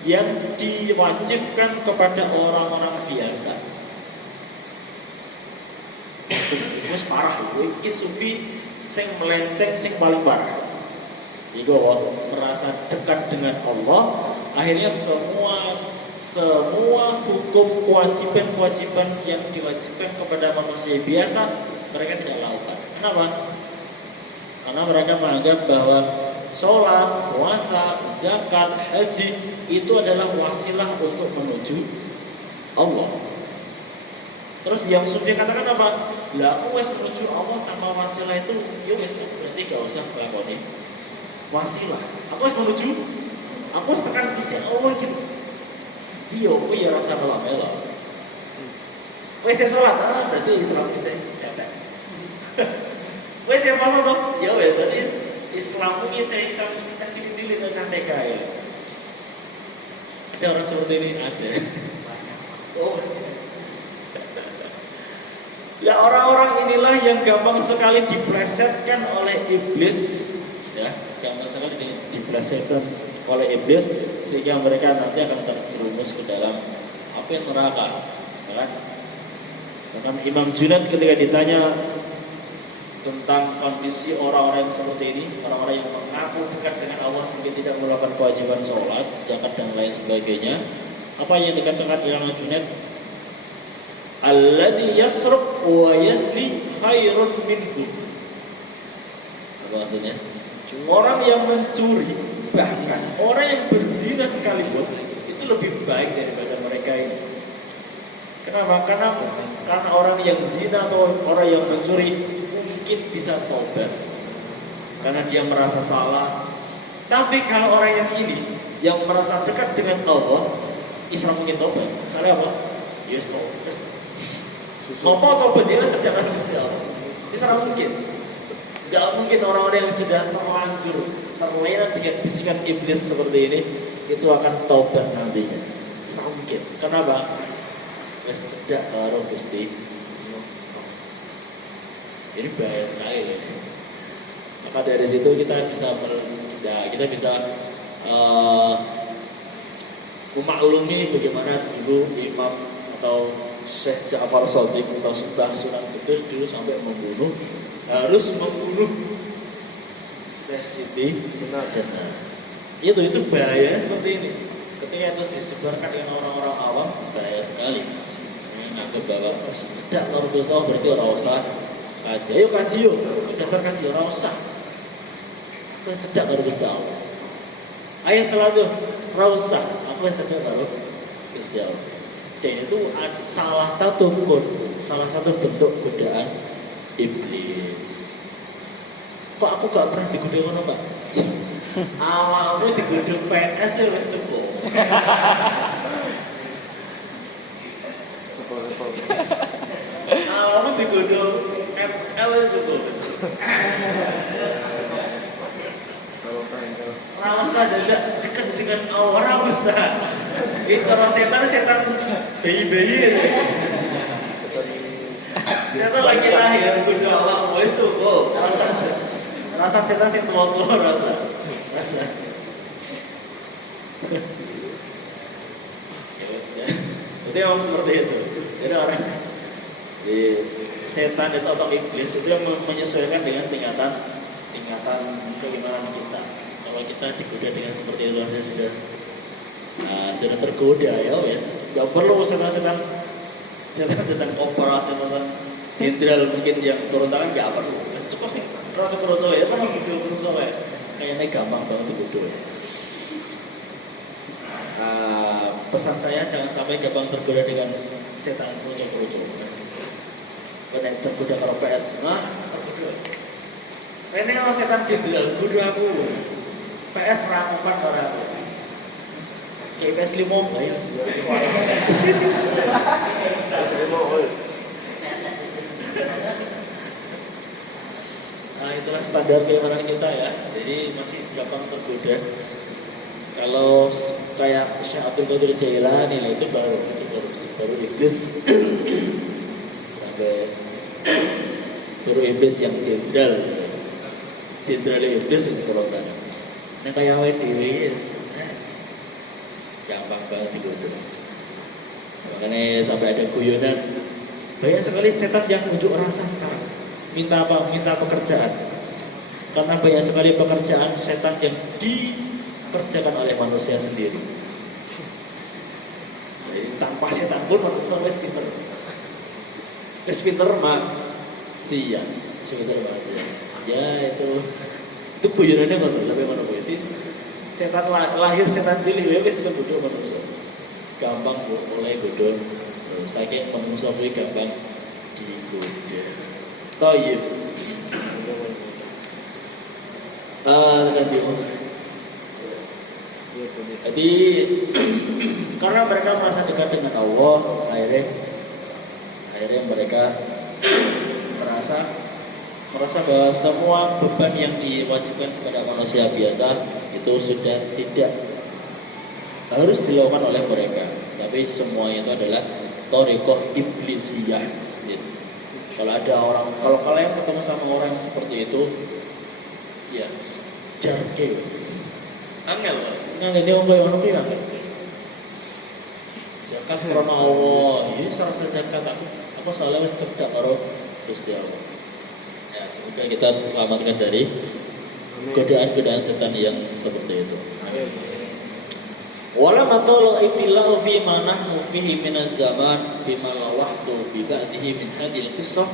yang diwajibkan kepada orang-orang biasa. Wis parah iki sufi sing melenceng sing paling parah. Iku merasa dekat dengan Allah, akhirnya semua hukum kewajiban yang diwajibkan kepada manusia biasa mereka tidak lakukan. Kenapa? Karena mereka menganggap bahwa sholat, puasa, zakat, haji itu adalah wasilah untuk menuju Allah. Terus yang sufi katakan apa? Lah aku wis menuju Allah tanpa wasilah itu, ya wis berarti gak usah nglakoni wasilah. Aku wis menuju, aku wis tekan Gusti Allah gitu. Iya, aku ya rasa melo-melo. Wis sholat, berarti Islam bisa cetek. Wes ya pasal toh, ya wes berarti Islam ini saya Islam kecil-kecil itu cantik kaya. Ada orang seperti ini ada. Oh, ya orang-orang inilah yang gampang sekali diplesetkan oleh iblis, ya gampang sekali diplesetkan oleh iblis sehingga mereka nanti akan terjerumus ke dalam api neraka, kan? Bahkan Imam Junaid ketika ditanya tentang kondisi orang-orang yang seperti ini, orang-orang yang mengaku dekat dengan Allah sehingga tidak melakukan kewajiban sholat, zakat dan lain sebagainya. Apa yang dikatakan Imam Junaid? Alladzi yasruq wa yazni khairun minhu. Apa maksudnya? Orang yang mencuri, bahkan orang yang berzina sekalipun itu lebih baik daripada mereka ini. Kenapa? Karena orang yang zina atau orang yang mencuri mungkin bisa tobat karena dia merasa salah. Tapi kalau orang yang ini yang merasa dekat dengan Allah, Islam mungkin tobat. Misalnya apa? Yes, tobat. Ngopo tobat dia cedhakan Gusti Allah. Islam mungkin. Gak mungkin orang-orang yang sudah terlanjur terlena dengan bisikan iblis seperti ini, itu akan taubat nantinya. Sangat mungkin. Kenapa? Wes cedak karo Gusti. Ini bahaya sekali ya. Maka dari situ kita bisa memaklumi bagaimana dulu Imam atau Syekh Ja'far Shadiq atau Mbah Sunan Kudus dulu sampai harus membunuh Syekh Siti Jannah. Itu bahaya seperti ini. Ketika itu disebarkan dengan orang-orang awam, bahaya sekali. Menganggap bahwa tidak terus berarti orang usah kaji. Ayo kaji yuk, dasar kaji orang usah. Terus cedak terus Allah. Ayo selalu orang usah. Aku cedak terus Allah. Dan itu salah satu bentuk godaan iblis. Kok aku gak pernah digoda ngono, Pak? Awalnya digoda PNS ya wis cukup. Awalnya digoda ML ya cukup. Rasa dadak dekat dengan orang besar. Ini cara setan bayi-bayi. Ternyata lagi lahir goda Allah wis cukup. Rasa setan sing tua-tua rasa. Jadi memang seperti itu. Jadi orang di setan itu atau iblis itu yang menyesuaikan dengan tingkatan keimanan kita. Kalau kita digoda dengan seperti itu sudah tergoda ya wes. Gak perlu setan operasi setan jenderal mungkin yang turun tangan gak perlu. Cukup sih kroco ya kan video kroco ya. Kayaknya gampang banget digoda ya. Pesan saya jangan sampai gampang tergoda dengan setan kroco. Karena tergoda kalau PS, tergoda. Ini kalau setan jenderal, goda aku. PS rakupan orang aku. Kayak PS 5 guys. Nah itulah standar keimanan kita ya. Jadi masih gampang tergoda. Kalau kayak Syekh Abdul Qadir Jailani itu baru iblis sampai baru iblis yang jenderal iblis yang dikorban. Nah kayak awet dewi gampang banget digoda. Makanya sampai ada guyonan banyak sekali setan yang unjuk rasa sekarang. Minta apa? Minta pekerjaan. Karena banyak sekali pekerjaan setan yang dikerjakan oleh manusia sendiri. Jadi, tanpa setan pun manusia wis pinter. Wis pinter maksiat. Ya itu guyonannya betul, tapi mana itu setan lahir setan cilik ya wis bodoh manusia. Gampang mulai bodoh. Saking manusia kuwi gampang digoda. Toyib. Jadi karena mereka merasa dekat dengan Allah, akhirnya mereka merasa bahwa semua beban yang diwajibkan kepada manusia biasa itu sudah tidak harus dilakukan oleh mereka, tapi semua itu adalah thariqah iblisiyah. Yes. Kalau kalian ketemu sama orang yang seperti itu, ya jarke, angel ini orang yang angel. Zakat karena Allah, ini salah satu zakat apa salah wis cedak karo Gusti Allah. Ya semoga kita selamatkan dari godaan-godaan setan yang seperti itu. Wala matul ibtilau fi ma nahnu fihi min az-zaman bima la wahdu bi ba'dihi min hadhihi al-qissah.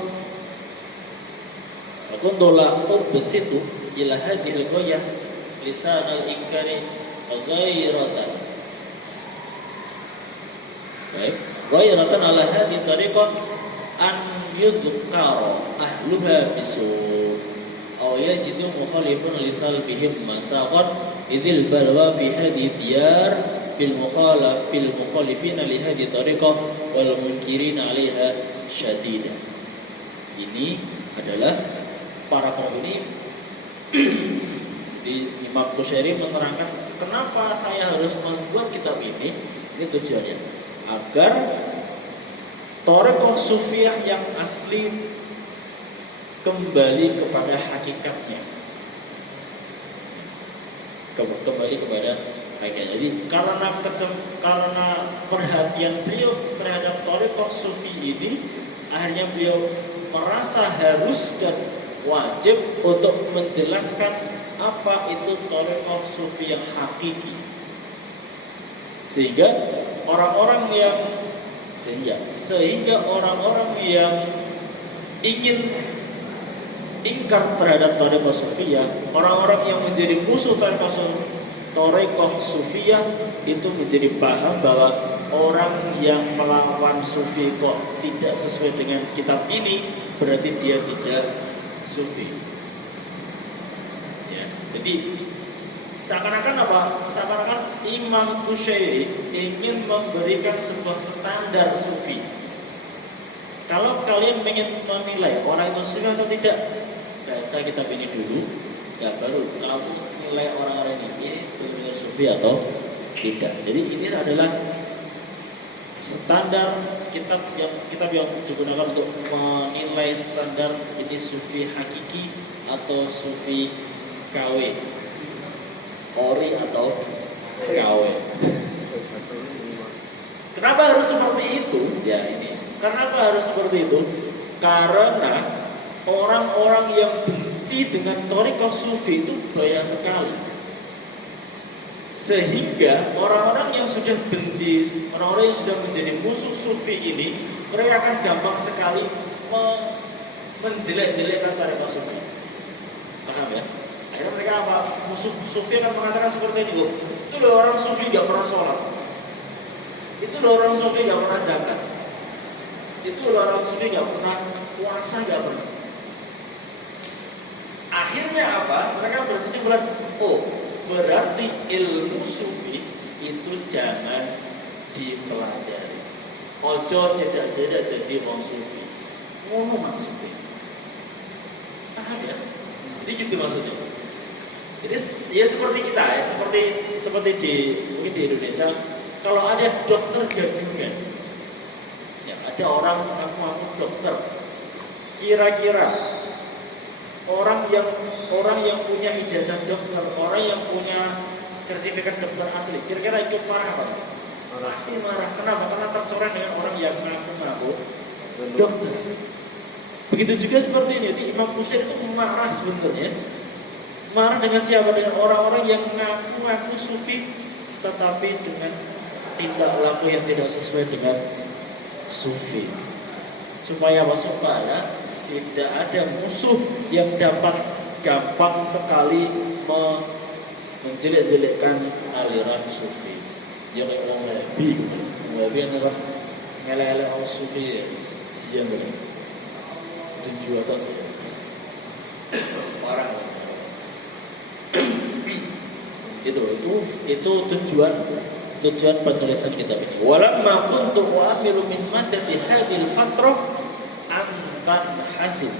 Kuntu la urbasitu ila hadhihi al-ghayah lisan al-inkari ghairatan. Baik, ghairatan ala hadhihi tariqah an yudhkara ahluha bisu aw yajidu mukhalifun li talbihim masaqat idil balwa fi hadhihi diyar bil mukhalifina li hadhihi tariqah wal munkirin 'alaiha syadidah. Ini adalah para kaum ini Jadi Imam Kushairi menerangkan kenapa saya harus membuat kitab ini. Ini tujuannya agar Thariqah Sufiyah yang asli kembali kepada hakikatnya, kembali kepada hakikatnya. Jadi karena perhatian beliau terhadap Thariqah Sufi ini, akhirnya beliau merasa harus dan wajib untuk menjelaskan apa itu Thariqah Sufi yang hakiki, sehingga orang-orang yang ingin ingkar terhadap Thariqah Sufiyah, orang-orang yang menjadi musuh Thariqah Sufiyah itu menjadi paham bahwa orang yang melawan Sufi kok tidak sesuai dengan kitab ini, berarti dia tidak Sufi. Ya, jadi seakan-akan apa? Seakan-akan Imam Kushairi ingin memberikan sebuah standar Sufi. Kalau kalian ingin menilai orang itu Sufi atau tidak, baca kitab ini dulu, ya baru kamu nilai orang-orang ini benar Sufi atau tidak. Jadi ini adalah standar kitab yang digunakan untuk menilai standar ini Sufi hakiki atau Sufi KW, ori atau KW. Kenapa harus seperti itu? Ya ini. Kenapa harus seperti itu? Karena orang-orang yang benci dengan Thariqah Sufi itu banyak sekali. Sehingga orang-orang yang sudah benci, orang-orang yang sudah menjadi musuh Sufi ini, mereka akan gampang sekali menjelek-jelekkan Thariqah Sufi. Paham ya? Akhirnya mereka apa? Musuh Sufi akan mengatakan seperti ini, itu loh orang Sufi gak pernah sholat, itu loh orang Sufi gak pernah zakat, itu loh orang Sufi gak pernah puasa, gak pernah. Akhirnya apa? Mereka berkesimpulan, oh berarti ilmu Sufi itu jangan dipelajari. Ojo cedak-cedak jadi orang Sufi. Ngono maksudnya. Paham ya? Jadi gitu maksudnya. Jadi ya seperti kita ya, seperti mungkin di Indonesia, kalau ada dokter gadungan, ya ada orang mengaku dokter, kira-kira orang yang punya ijazah dokter, orang yang punya sertifikat dokter asli, kira-kira ikut marah apa? Pasti marah. Kenapa? Karena tercoreng dengan orang yang mengaku dokter. Begitu juga seperti ini. Jadi Imam Kushairi itu marah sebenarnya. Marah dengan siapa? Dengan orang-orang yang mengaku Sufi, tetapi dengan tindak laku yang tidak sesuai dengan Sufi. Supaya apa? Supaya tidak ada musuh yang dapat gampang sekali menjelek-jelekkan aliran Sufi. Dia kayak orang Wahabi, Wahabi adalah ngelek-ngelek orang Sufi ya, siang benar. Tunjuk atas parah. Itu tujuan penulisan kitab ini. Walamma kuntu amiru min madati hadil fatrah antan hasil.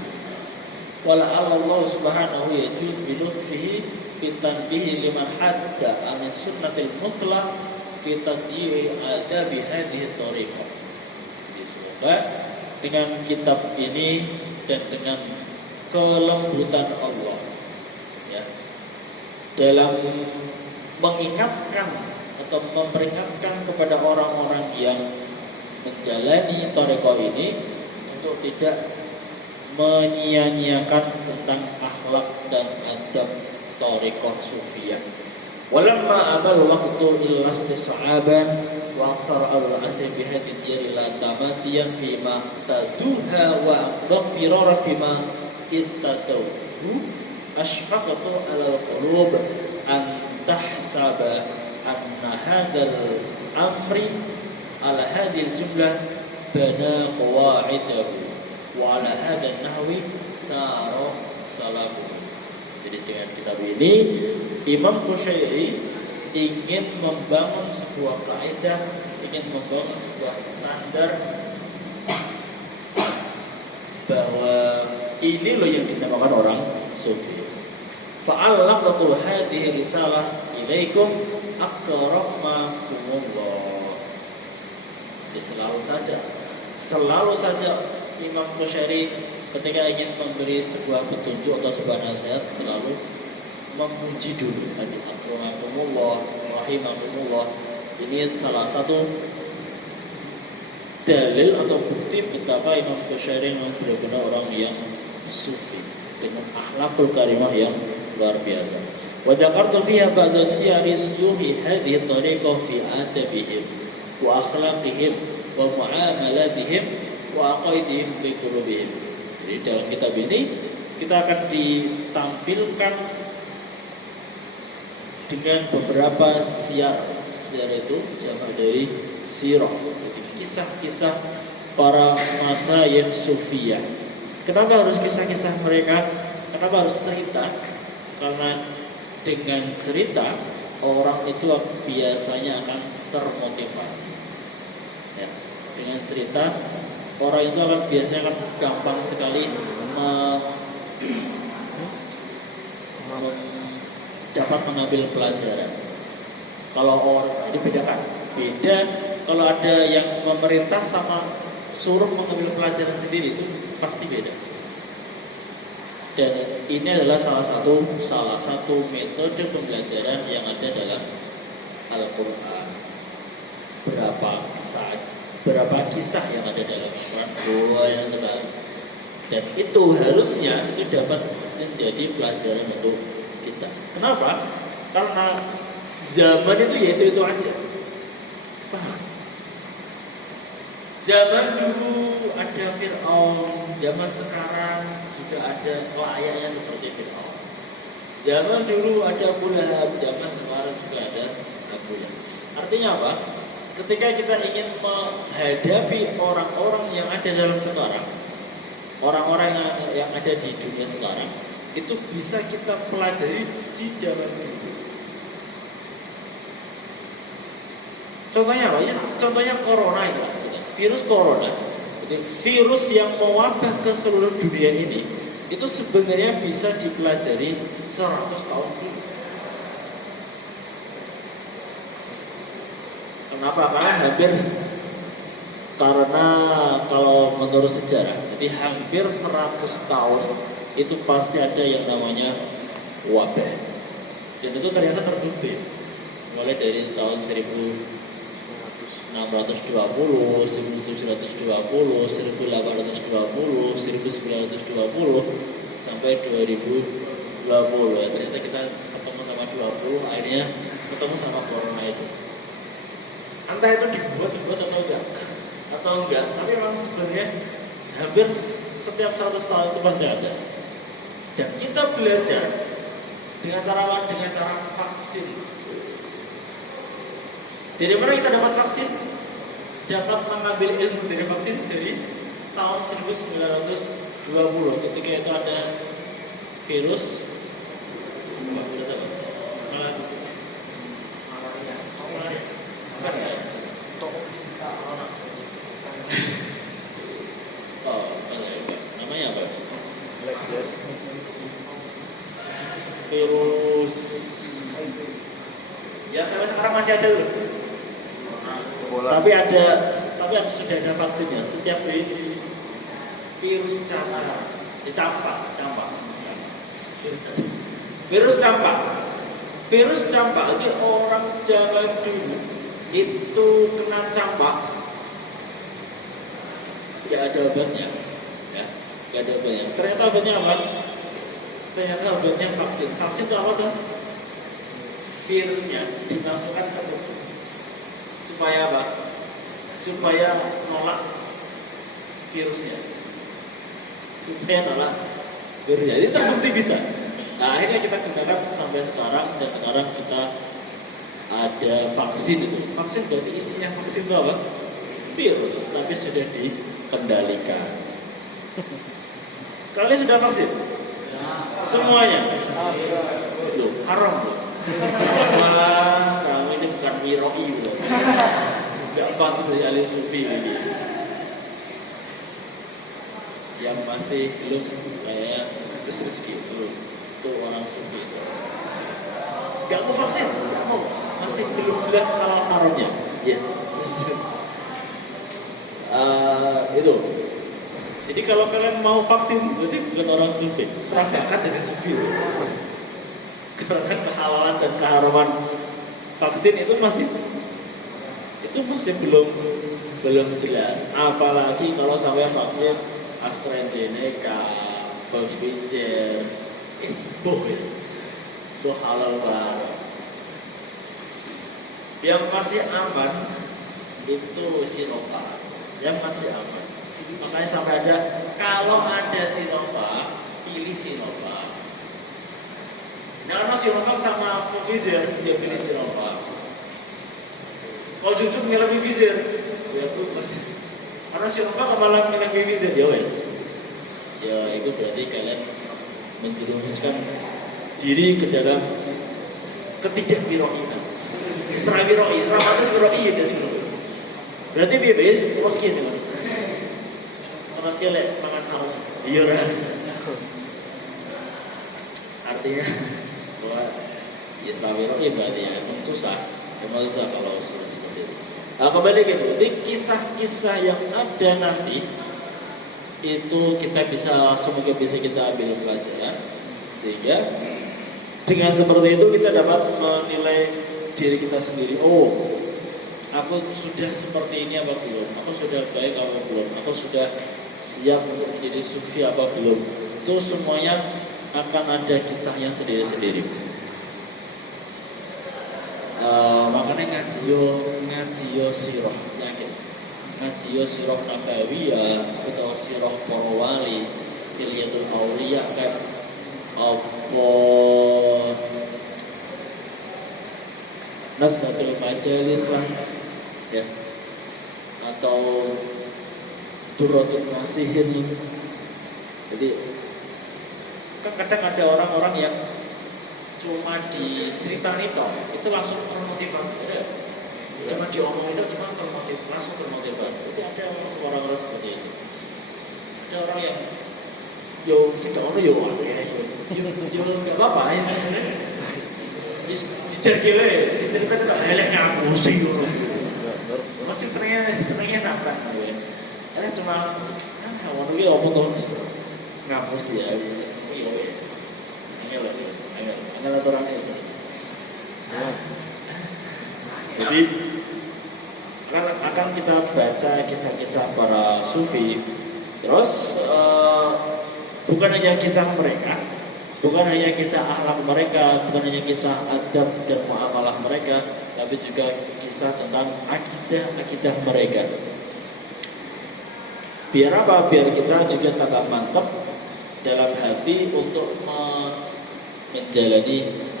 Wala Allah subhanahu yajud bilutfihi fitanbihi liman hadda amin sunnatil muslah fitadiri adabi hadhihi tariqah. Semoga dengan kitab ini dan dengan kelembutan Allah ya, dalam mengingatkan atau memperingatkan kepada orang-orang yang menjalani thariqah ini untuk tidak menyia-nyiakan tentang akhlak dan adab thariqah Sufiyah. Walamma abal waqtu illa istis'aban wa akthar al-asr bi hadhihi diyari la tamatiyan fi ma taduha wa dhafirara bima ittatahu ashfaqatu ala al-qulub an tahsaba anna hadzal amri ala hadhihi al-jumlah bana qawaidahu wa ala hadzal nahwi sara salafu. Jadi dengan kitab ini Imam Kushairi ingin membangun sebuah kaidah, ingin membangun sebuah standar bahwa ini loh yang dinamakan orang Sufi. Fa'allaqtu hadhihi risalah ilaikum akramakumullah. Jadi selalu saja Imam Qusyayri ketika ingin memberi sebuah petunjuk atau sebuah nasihat selalu memuji dulu tadi akramakumullah, rahimakumullah. Ini salah satu dalil atau bukti betapa Imam Qusyayri memang benar-benar orang yang sufi dengan akhlakul karimah yang luar biasa. Wa dzakartu fiha ba'da siyari suyuhi hadhihi tariqah fi adabihim wa akhlaqihim wa muamalatihim wa aqaidihim fi qulubihim. Jadi dalam kitab ini kita akan ditampilkan dengan beberapa siyar itu jamak dari sirah, kisah-kisah para masyayikh sufiyah. Kenapa harus kisah-kisah mereka? Kenapa harus cerita? Karena dengan cerita orang itu biasanya akan termotivasi. Ya, dengan cerita orang itu biasanya akan gampang sekali dapat mengambil pelajaran. Kalau orang dibedakan, beda kalau ada yang memerintah sama suruh mengambil pelajaran sendiri itu pasti beda. Dan ini adalah salah satu metode pembelajaran yang ada dalam Al-Quran. Berapa kisah yang ada dalam Al-Quran, yang sebagainya. Dan itu harusnya itu dapat menjadi pelajaran untuk kita. Kenapa? Karena zaman itu ya itu aja. Paham? Zaman dulu ada Fir'aun, zaman sekarang juga ada layaknya seperti Fir'aun. Zaman dulu ada Abu Lahab, zaman sekarang juga ada Abu Lahab. Artinya apa? Ketika kita ingin menghadapi orang-orang yang ada dalam sekarang, orang-orang yang ada di dunia sekarang, itu bisa kita pelajari di zaman dulu. Contohnya apa? Ya, contohnya corona itu. Virus corona, jadi virus yang mewabah ke seluruh dunia ini, itu sebenarnya bisa dipelajari 100 tahun dulu. Kenapa? Karena kalau menurut sejarah, jadi hampir 100 tahun itu pasti ada yang namanya wabah. Dan itu ternyata terbukti mulai dari tahun 1620, 1720, 1820, 1920 sampai 2020. Ya, ternyata kita ketemu sama 20, akhirnya ketemu sama corona itu. Entah itu dibuat atau enggak, tapi memang sebenarnya hampir setiap 100 tahun itu pasti ada. Dan kita belajar dengan cara vaksin. Dari mana kita dapat vaksin? Dapat mengambil ilmu dari vaksin dari tahun 1920 ketika itu ada virus namanya apa? Virus ya sampai sekarang masih ada loh. Tapi sudah ada vaksinnya. Setiap hari di virus campak. Virus campak ini orang zaman dulu itu kena campak, ya ada obatnya, ya, gak ada obatnya. Ternyata obatnya apa? Ternyata obatnya vaksin. Vaksin itu apa tuh? Virusnya dimasukkan ke tubuh. Supaya apa? Supaya nolak virusnya. Jadi terbukti bisa. Nah, akhirnya kita gunakan sampai sekarang, dan sekarang kita ada vaksin itu. Vaksin berarti isinya vaksin itu apa? Virus, tapi sudah dikendalikan. Kalian sudah vaksin? Semuanya? Loh, haram loh. Kamu ini bukan wiroi loh. Gak pantas dari ahli sufi ini. Yang masih belum kayak rezeki belum. itu orang sufi. Gak mau vaksin, gak mau, masih belum jelas halal haramnya. Ya. Itu. Jadi kalau kalian mau vaksin, berarti bukan orang sufi. Serahkan dari sufi. Karena kehalalan dan keharaman vaksin itu masih belum jelas. Apalagi kalau sampai vaksin AstraZeneca, Pfizer, itu halal banget. Yang masih aman itu Sinovac, yang masih aman. Makanya sampai ada, kalau ada Sinovac, pilih Sinovac. Nah, karena Sinovac sama Pfizer, dia pilih Sinovac. Kalau jujur milih Pfizer, ya tuh masih. Karena Sinovac malah milih Pfizer, ya wes. Ya itu berarti kalian menjerumuskan diri ke dalam ketidakwiroian. Serah wiroi, serah atas wiroi ya sih. Berarti bebas terus gini kan. Terus ya lek mangan haram. Iya kan. Artinya bahwa ya serah wiroi berarti ya emang susah. Emang susah kalau sudah seperti itu. Nah, kembali gitu. Di kisah-kisah yang ada nanti itu semoga bisa kita ambil pelajaran sehingga dengan seperti itu kita dapat menilai diri kita sendiri. Oh, aku sudah seperti ini apa belum? Aku sudah baik apa belum? Aku sudah siap untuk menjadi sufi apa belum? Itu semuanya akan ada kisahnya sendiri-sendiri. Makanya ngaji yo sirah yakin. Ngaji yo sirah nabawiyah atau sirah para wali, Hilyatul Auliya kan apa Nasatul Majalis lah ya, atau Duratul Nasihin. Jadi kan kadang ada orang-orang yang cuma diceritain itu langsung termotivasi ya. Cuma diomongin itu cuma langsung termotivasi. Jadi ada orang-orang seperti itu. Ada orang yang yo sing ono yo nggak apa-apa ya sebenarnya. Jadi diceritakan tak eleh ngapusi ngono. Mesti seringnya nabrak kowe. Ana cuma ngono ki opo to? Ngapus ya. Iya wes. Angel aturan itu. Jadi akan kita baca kisah-kisah para sufi. Terus bukan hanya kisah mereka, bukan hanya kisah akhlak mereka, bukan hanya kisah adab dan muamalah mereka, tapi juga kisah tentang akidah mereka. Biar apa? Biar kita juga tambah mantap dalam hati untuk menjalani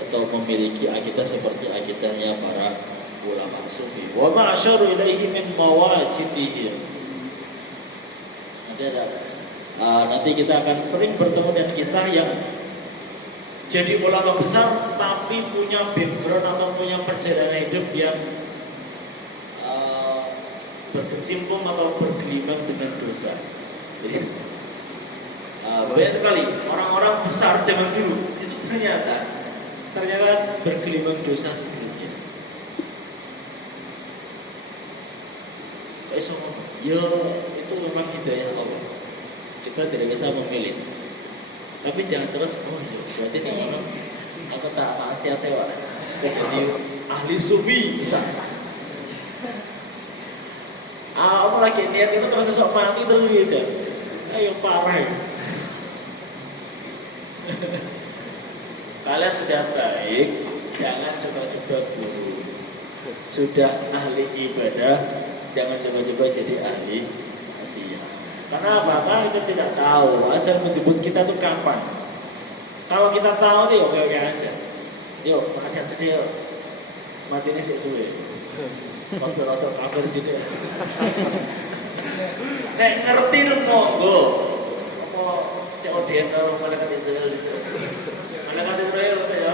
atau memiliki akidah seperti akidahnya para ulama sufi. Wa ma asyaru ilaihi min mawajidihim. Nanti kita akan sering bertemu dengan kisah yang jadi ulama besar tapi punya background atau punya perjalanan hidup yang berkecimpung atau bergelimang dengan dosa. Jadi banyak sekali orang-orang besar zaman dulu itu ternyata bergelimang dosa sebelumnya. Ya itu memang hidayah Allah. Kita tidak bisa memilih. Tapi jangan terus berarti orang aku tak maksiat sewa. Jadi ahli sufi bisa. Apa lagi niat itu terus sok mati terus gitu. Ayo parah. Kalian sudah baik, jangan coba-coba guru. Sudah ahli ibadah, jangan coba-coba jadi ahli maksiat. Karena apa? Karena kita tidak tahu asal menjemput kita itu kapan. Kalau kita tahu nih oke-oke aja. Yuk, maksiat sedih yuk. Matinya sih suwe. Waktu-waktu kabar sih deh. Ngerti dong monggo. Apa COD atau malaikat Israel di sana. Malaikat Israel saya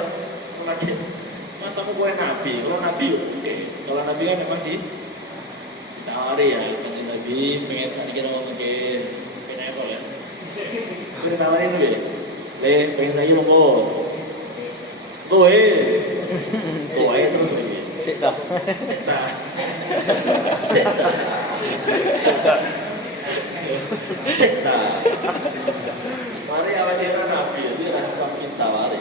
lagi. Mas aku gue nabi. Kalau nabi oke. Kalau nabi kan memang ditawari ya. Pengen nabi pengen saat kita mau mungkin pengen apa ya. Gue ditawarin dulu ya. pengen saya monggo. Kowe. Kowe terus piye? Sik dah. Seta. Seta. Seta. Seta. Mari awak dhewe nabi itu rasa kita wale.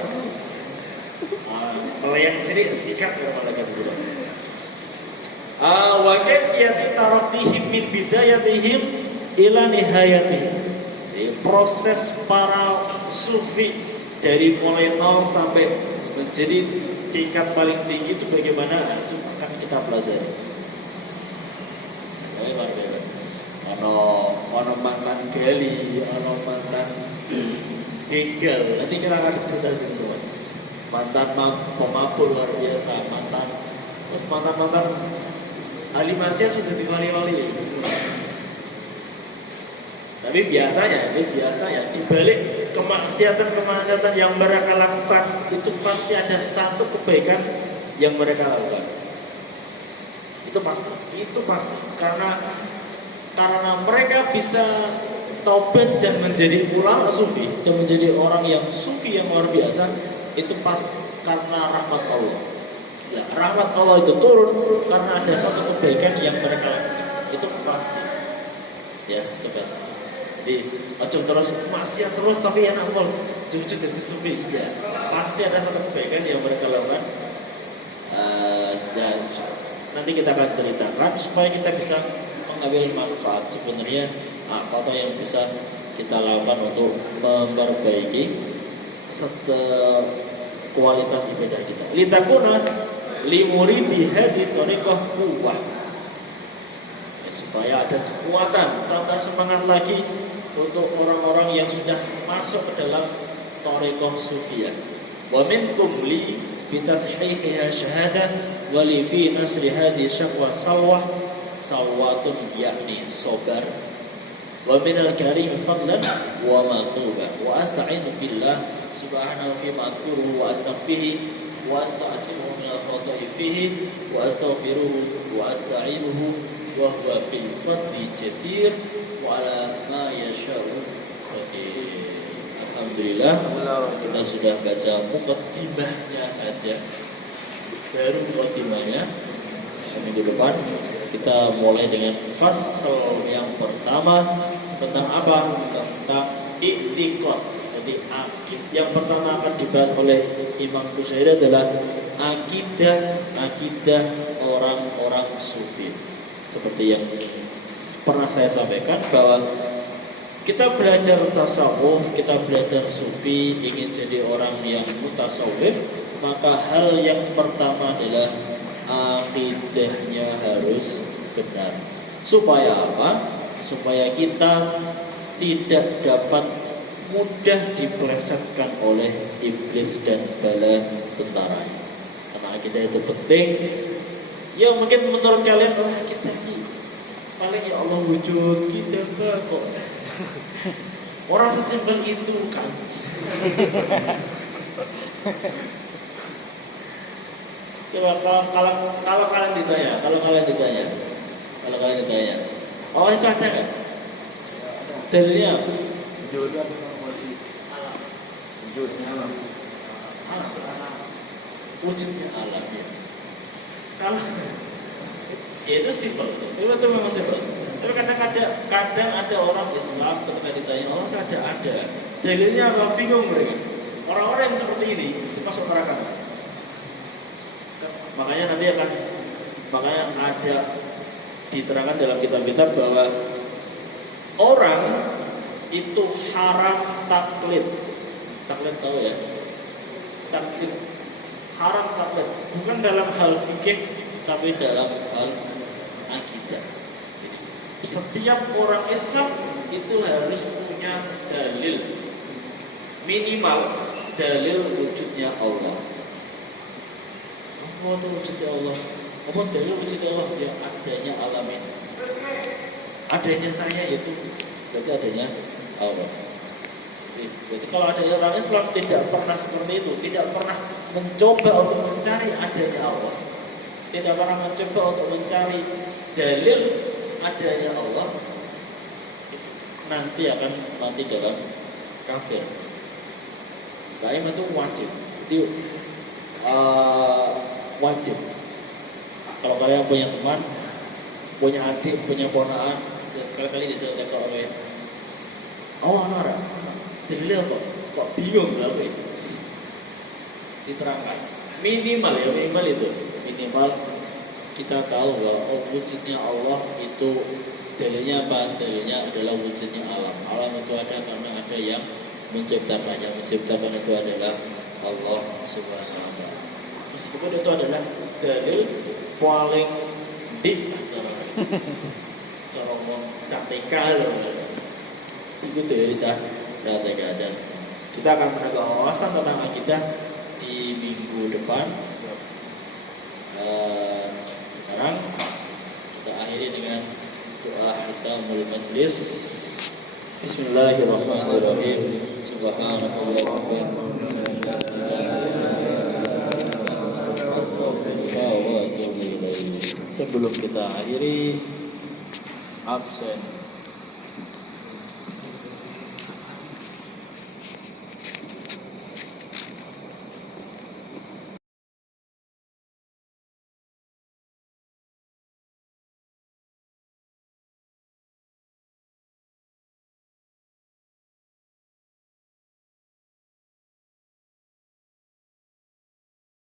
Melayang sini sikat ya malaikat itu. Wa kayfiyati tarabbihim min bidayatihim ila nihayatihim. Proses para sufi dari mulai nol sampai menjadi tingkat paling tinggi itu bagaimana? Itu akan kita pelajari. Ono mantan gali, ono mantan begal. Nanti kita akan cerita sini semua. Mantan pemabur luar biasa, mantan ahli maksiat sudah diwali-wali. Tapi biasanya di balik kemaksiatan yang mereka lakukan itu pasti ada satu kebaikan yang mereka lakukan. Itu pasti karena mereka bisa taubat dan menjadi ulama sufi dan menjadi orang yang sufi yang luar biasa, itu pasti karena rahmat Allah. Ya, rahmat Allah itu turun karena ada satu kebaikan yang mereka lakukan. Itu pasti. Ya, coba. Jadi, macam terus maksiat terus tapi enak pol. Jujur jadi sufi. Ya, pasti ada satu kebaikan yang mereka lakukan. Dan nanti kita akan ceritakan supaya kita bisa mengambil manfaat sebenarnya apa yang bisa kita lakukan untuk memperbaiki kualitas ibadah kita. Litakuna limuridi hadi thariqah quwwah. Supaya ada kekuatan, tambah semangat lagi untuk orang-orang yang sudah masuk ke dalam thariqah sufiyah. Wa minkum li bitashihiha syahadah wa li fi nasri hadi syaqwa sawwatun yakni sobar wa minal karim fadlan wa matuba wa asta'inu billah subhanahu fi ma'turuhu wa astaghfihi wa asta'asimuhu minal khata'i fihi wa astaghfiruhu wa asta'inuhu wa huwa bil fadli jadir wa ala ma yasha'u qadir. Alhamdulillah kita sudah baca mukaddimahnya saja, baru mukaddimahnya. Seminggu depan kita mulai dengan fasal yang pertama tentang apa? Tentang i'tiqad. Jadi yang pertama akan dibahas oleh Imam Qusairi adalah akidah orang-orang sufi. Seperti yang pernah saya sampaikan bahwa kita belajar tasawuf, kita belajar sufi, ingin jadi orang yang mutasawwif, maka hal yang pertama adalah akidahnya harus benar. Supaya apa? Supaya kita tidak dapat mudah dipelesetkan oleh iblis dan bala tentaranya. Karena akidah itu penting. Ya mungkin menurut kalian kita ini paling ya Allah wujud kita kok. Orang sesimpel itu kan. Coba kalau kalian ditanya, Allah itu ada kan? Dalilnya apa? Wujudnya alam ya. Kalau itu simpel, itu memang simpel. Tapi kadang ada orang Islam ketika ditanya Allah ada. Dalilnya apa? Bingung mereka. Orang-orang yang seperti ini itu masuk neraka. Makanya ada diterangkan dalam kitab-kitab bahwa orang itu haram taklid. Taklid tahu ya? Taklid. Haram taklid. Bukan dalam hal fikih, tapi dalam hal akidah. Setiap orang Islam itu harus punya dalil. Minimal dalil wujudnya Allah. Apa itu wujudnya Allah? Apa dalil wujudnya Allah? Ya adanya alam ini. Adanya saya itu berarti adanya Allah. Jadi kalau ada orang Islam tidak pernah seperti itu, tidak pernah mencoba untuk mencari adanya Allah, tidak pernah mencoba untuk mencari dalil adanya Allah, nanti akan mati dalam kafir. Zaim itu wajib. Jadi wajib. Kalau kalian punya teman, punya adik, punya ponakan, ya sekali-kali diajak oleh anak, jadi kok bingung lah itu. Diterangkan. Minimal itu. Minimal kita tahu bahwa wujudnya Allah itu dalilnya apa? Dalilnya adalah wujudnya alam. Alam itu ada karena ada yang menciptakannya. Menciptakan itu adalah Allah Subhanahu wa taala. Meskipun itu adalah dalil paling di cara ngomong catika loh. Itu dari catika, dan kita akan menambah wawasan tentang akidah di minggu depan. Sekarang kita akhiri dengan doa hitamul majlis. Bismillahirrahmanirrahim. Subhanakallahumma sebelum kita akhiri absen